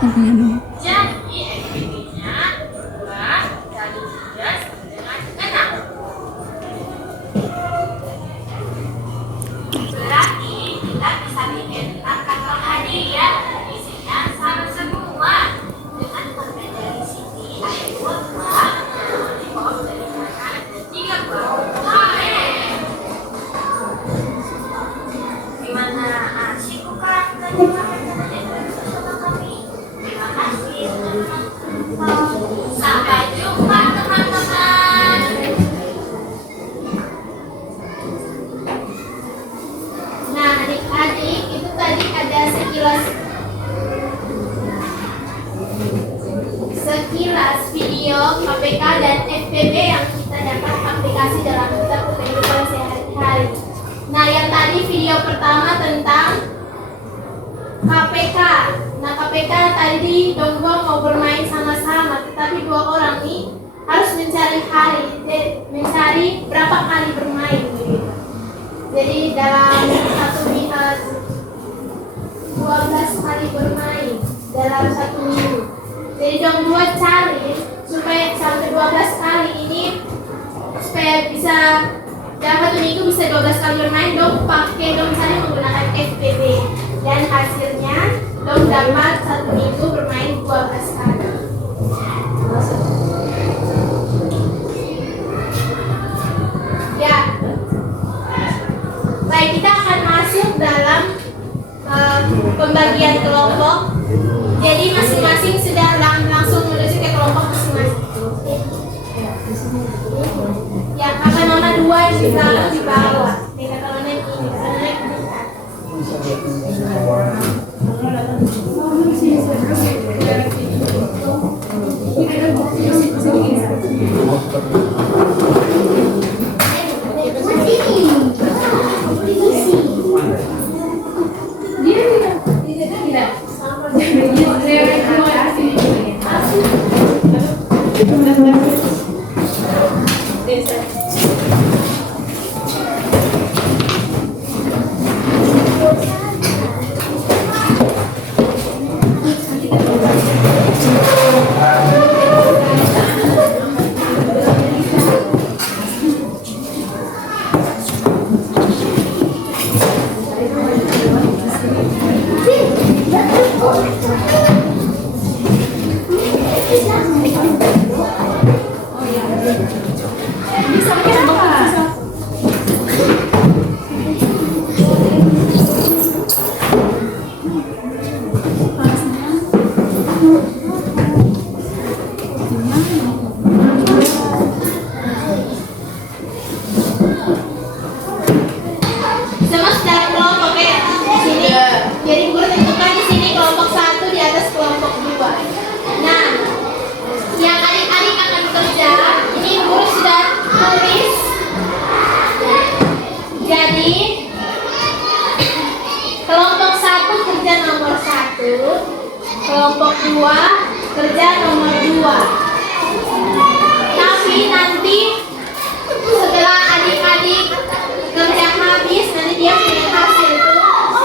Jadi FTP-nya 2 kali 3 sama dengan 6. Berarti kita bisa bikin kantong hadiah isinya sama semua. Dengan permen dari sini ada 2 buah, lollipop dari sana ada 3 buah. Gimana asik bukan tadi makan-makan bersama kami? Terima kasih teman-teman. Sampai jumpa teman-teman. Nah, adik-adik, itu tadi ada sekilas video KPK dan FPB yang kita dapat aplikasi dalam kita kehidupan sehari-hari. Nah, yang tadi video pertama tentang KPK. Nah, KPK tadi dua mau bermain sama-sama, tetapi 2 orang nih harus mencari berapa kali bermain gitu. Jadi dalam satu minggu 12 kali bermain dalam 1 minggu. Jadi dong 2 cari supaya sampai 12 kali ini supaya bisa dalam 1 minggu bisa 12 kali bermain dong cari menggunakan FPB dan hasilnya dong dapat 1 minggu bermain 12 kali. Ya. Baik, kita akan masuk dalam pembagian kelompok. Jadi masing-masing sudah langsung menuju ke kelompok masing-masing. Yang akan nona 2 yang di belakang di bawah. Tinggal kalau naik ini, kalau naik ini. Semua dalam kelompok ya. Sini. Jadi guru tentukan di sini kelompok 1 di atas kelompok 2. Nah, yang adik-adik akan kerja, ini guru sudah tulis. Jadi kelompok 1 kerja nomor 1, kelompok 2 kerja nomor 2. Tapi nanti setelah adik-adik kerja habis, nanti dia punya hasil tuh.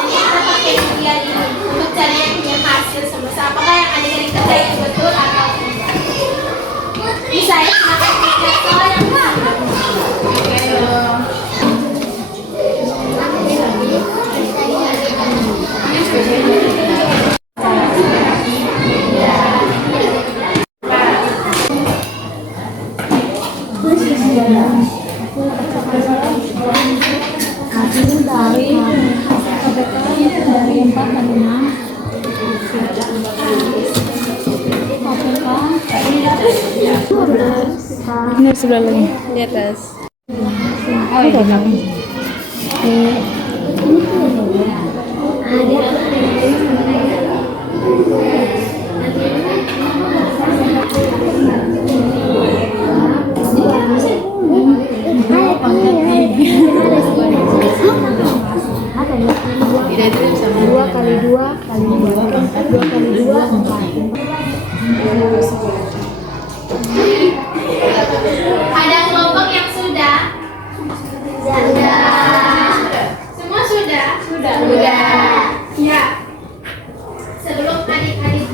Jadi kita pakai ujian ini untuk cari yang punya hasil sama-sama. Apakah yang adik-adik kerja itu betul atau tidak? Bisa ya, silakan kerja soal yang sama. Ini sebelah lagi di atas. Oh iya. Dua kali dua kali dua empat. Ada kelompok yang sudah? Sudah. Semua sudah? Sudah. Ya. Sebelum adik-adik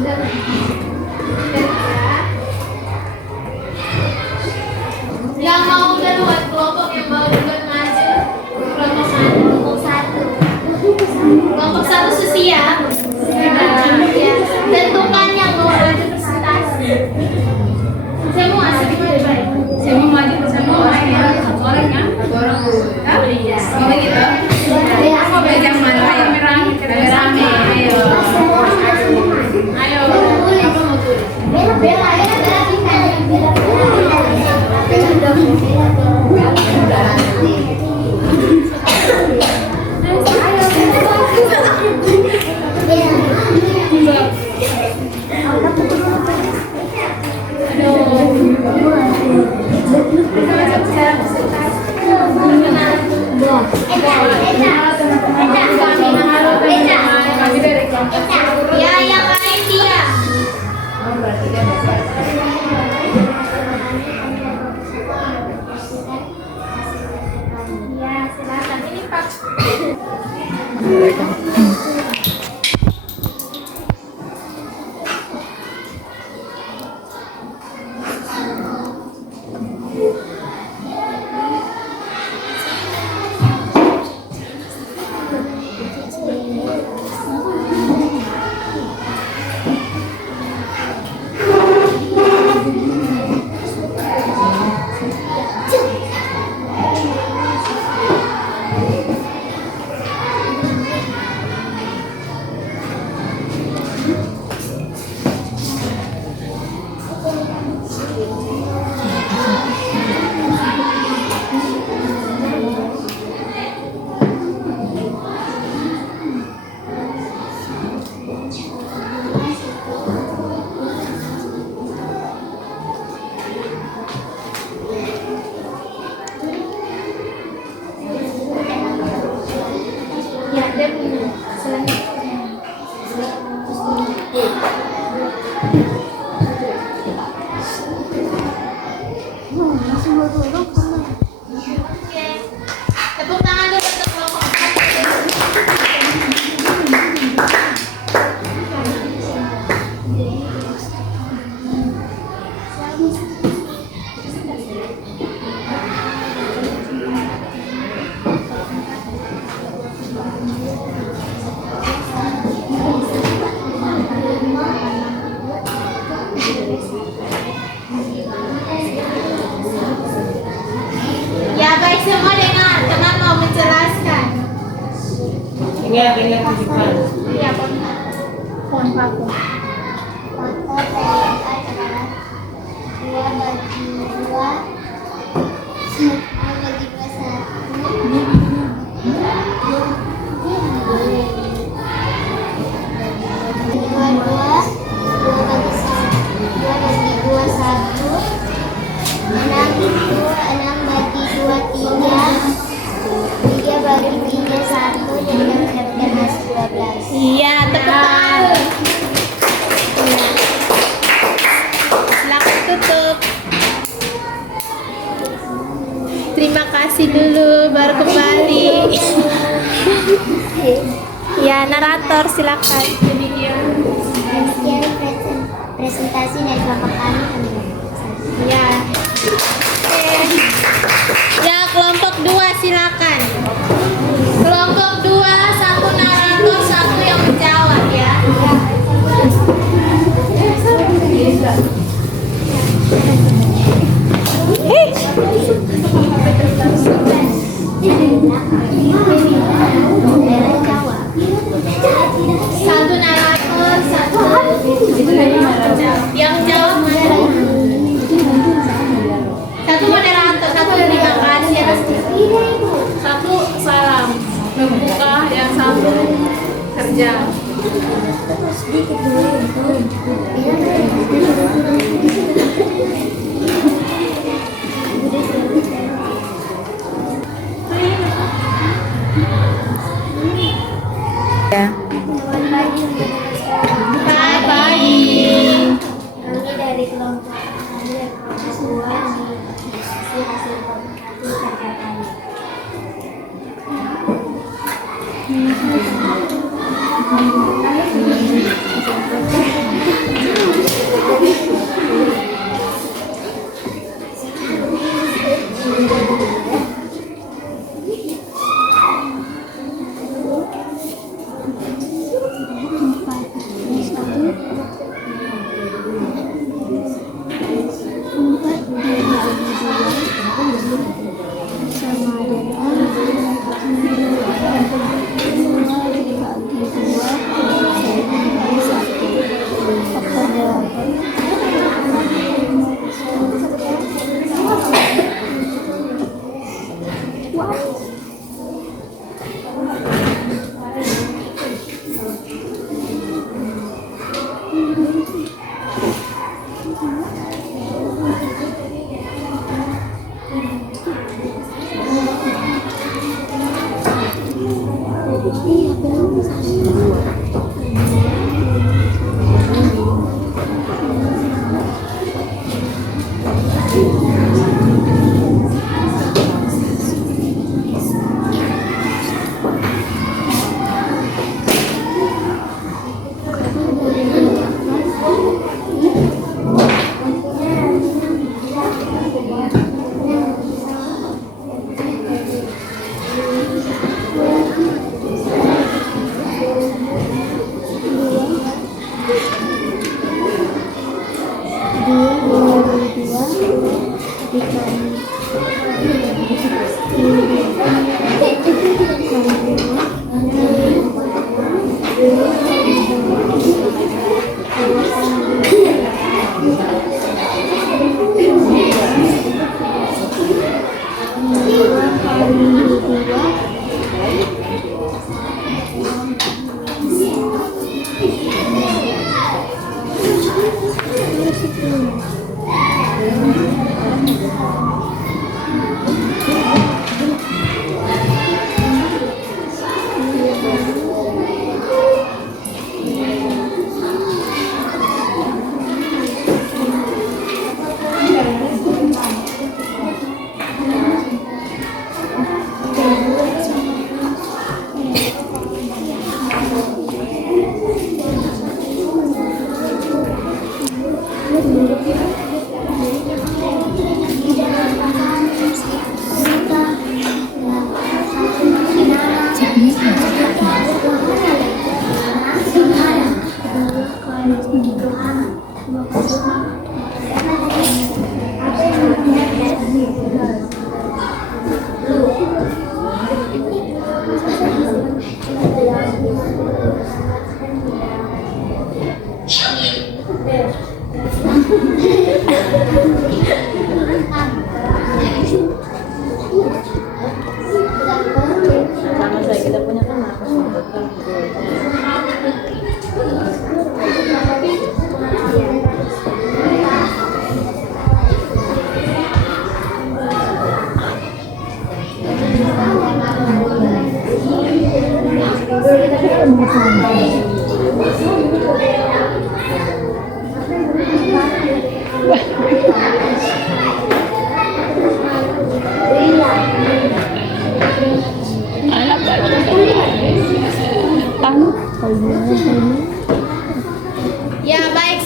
2 bagi 2 bagi 2 Iya, tepuk tangan. Silakan tutup. Terima kasih dulu, baru kembali. Ya, narator silakan. Sekian presentasi dari Bapak kami. Ya. Oke. Ya, kelompok 2 silakan. Kelompok 2, satu narator, satu yang menjawab ya. Satu narator, satu yang jawab mana? Satu moderator, satu terima kasih, satu salam membuka, yang satu kerja. Bye bye. Kami dari kelompok kami dari kelompok 2 di hasil publikasi kerja kami. Thank you.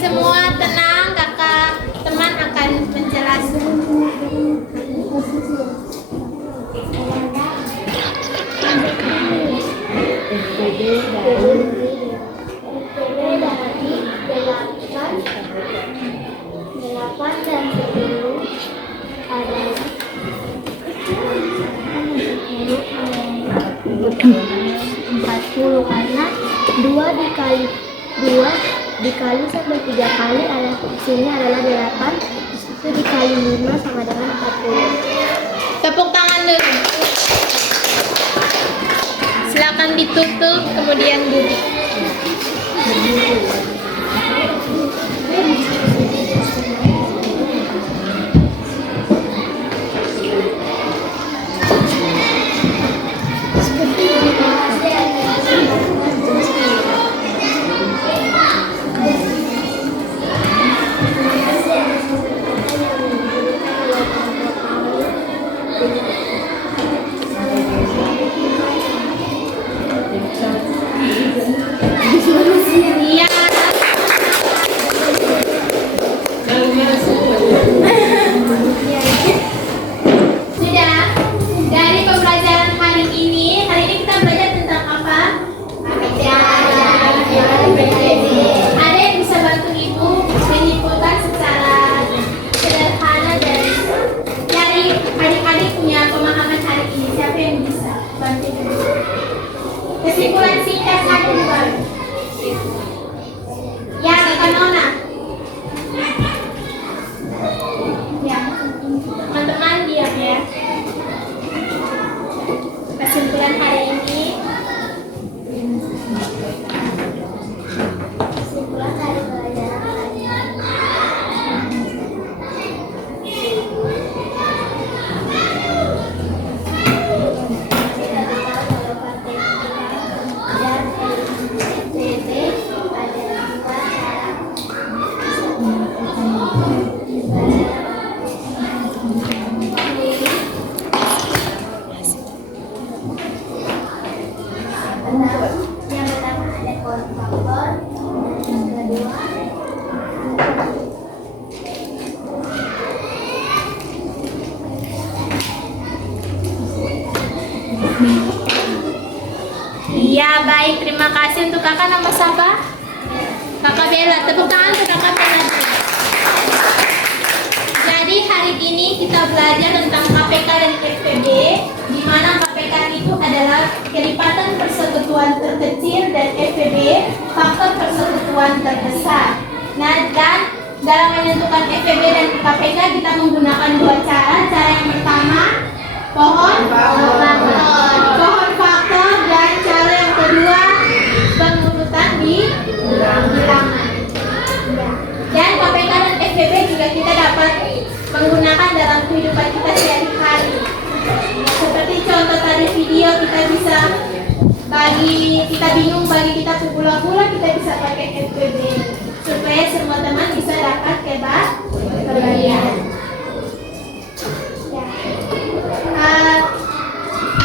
semua tenang, kakak teman akan menjelaskan. Delapan dan 10 adalah 40 karena 2 dikali sampai 3 kali adalah sini adalah 8, itu dikali 5 sama dengan 40. Tepuk tangan dulu. Silakan ditutup, kemudian duduk. Iya. Sudah. Dari pembelajaran hari ini kita belajar tentang apa? Ada yang bisa bantu ibu menyimpulkan secara sederhana dari adik-adik punya pemahaman hari ini. Siapa yang bisa bantu ibu? Kesimpulan singkat satu dua. Ya, Kak Nona. Ya, teman-teman diam ya. Kesimpulan hari ini. Kesimpulan dari pelajaran hari ini. Yang pertama ada faktor, yang kedua Iya, baik. Terima kasih untuk kakak. Nama siapa? Kakak Bella. Tepuk tangan untuk kakak Bella. Jadi hari ini kita belajar tentang KPK dan FPB, di mana KPK itu adalah kelipatan persekutuan terkecil dan FPB faktor persekutuan terbesar. Nah, dan dalam menentukan FPB dan KPK kita menggunakan dua cara. Cara yang pertama pohon faktor, dan cara yang kedua pengurutan di bilangan. Dan KPK dan FPB juga kita dapat menggunakan dalam kehidupan kita sehari-hari. Seperti contoh tadi video, kita bisa kita bingung bagi kita pula-pula, kita bisa pakai FPB supaya semua teman bisa dapat kebahagiaan.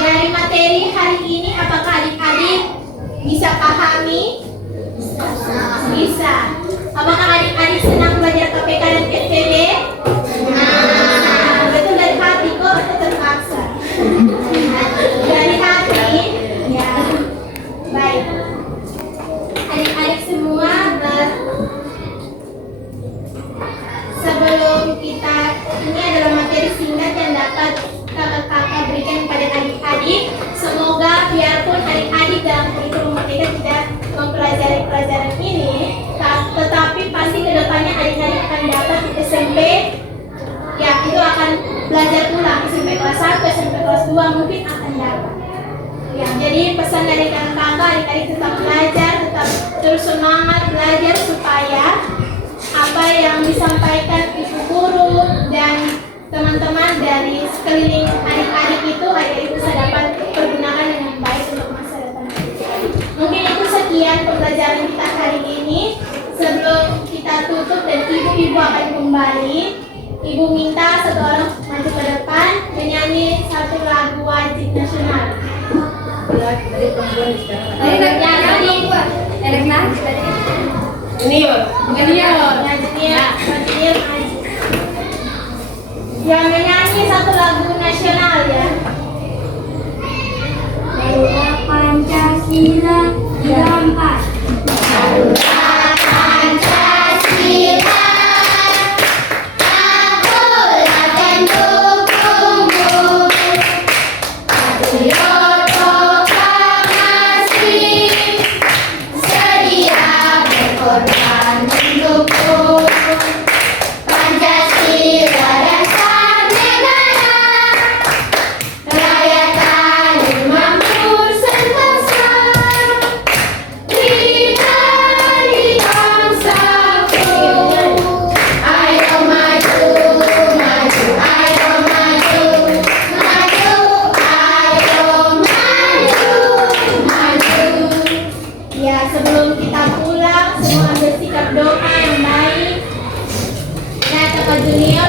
Dari materi hari ini, apakah adik-adik bisa pahami? Bisa. Apakah adik-adik senang belajar KPK dan FPB? Betul dari hati kok atau terpaksa? Dari hati? Ya. Baik. Adik-adik semua, sebelum kita, ini adalah materi singkat yang dapat kakak-kakak berikan kepada adik-adik. Semoga biarpun adik-adik dalam kurikulum mereka tidak mempelajari pelajaran ini, tetapi pasti kedepannya adik-adik akan dapat di SMP. Ya, itu akan belajar ulang SMP kelas 1, SMP kelas 2 mungkin akan dapat. Ya, jadi pesan dari kakak-kakak, adik-adik tetap belajar, tetap terus semangat belajar supaya apa yang disampaikan ibu guru dan teman-teman dari sekeliling adik-adik itu adik-adik bisa dapat pergunakan dengan baik untuk masa depan adik-adik. Mungkin itu sekian pembelajaran kita hari ini. Sebelum kita tutup dan ibu-ibu akan kembali, ibu minta satu orang maju ke depan menyanyi satu lagu wajib nasional. Junior. Junior. Ya, junior maju. Yang menyanyi satu lagu nasional ya. Garuda Pancasila dirampas. Ya, sebelum kita pulang, semua ambil sikap doa yang baik. Ya, Kakak Junior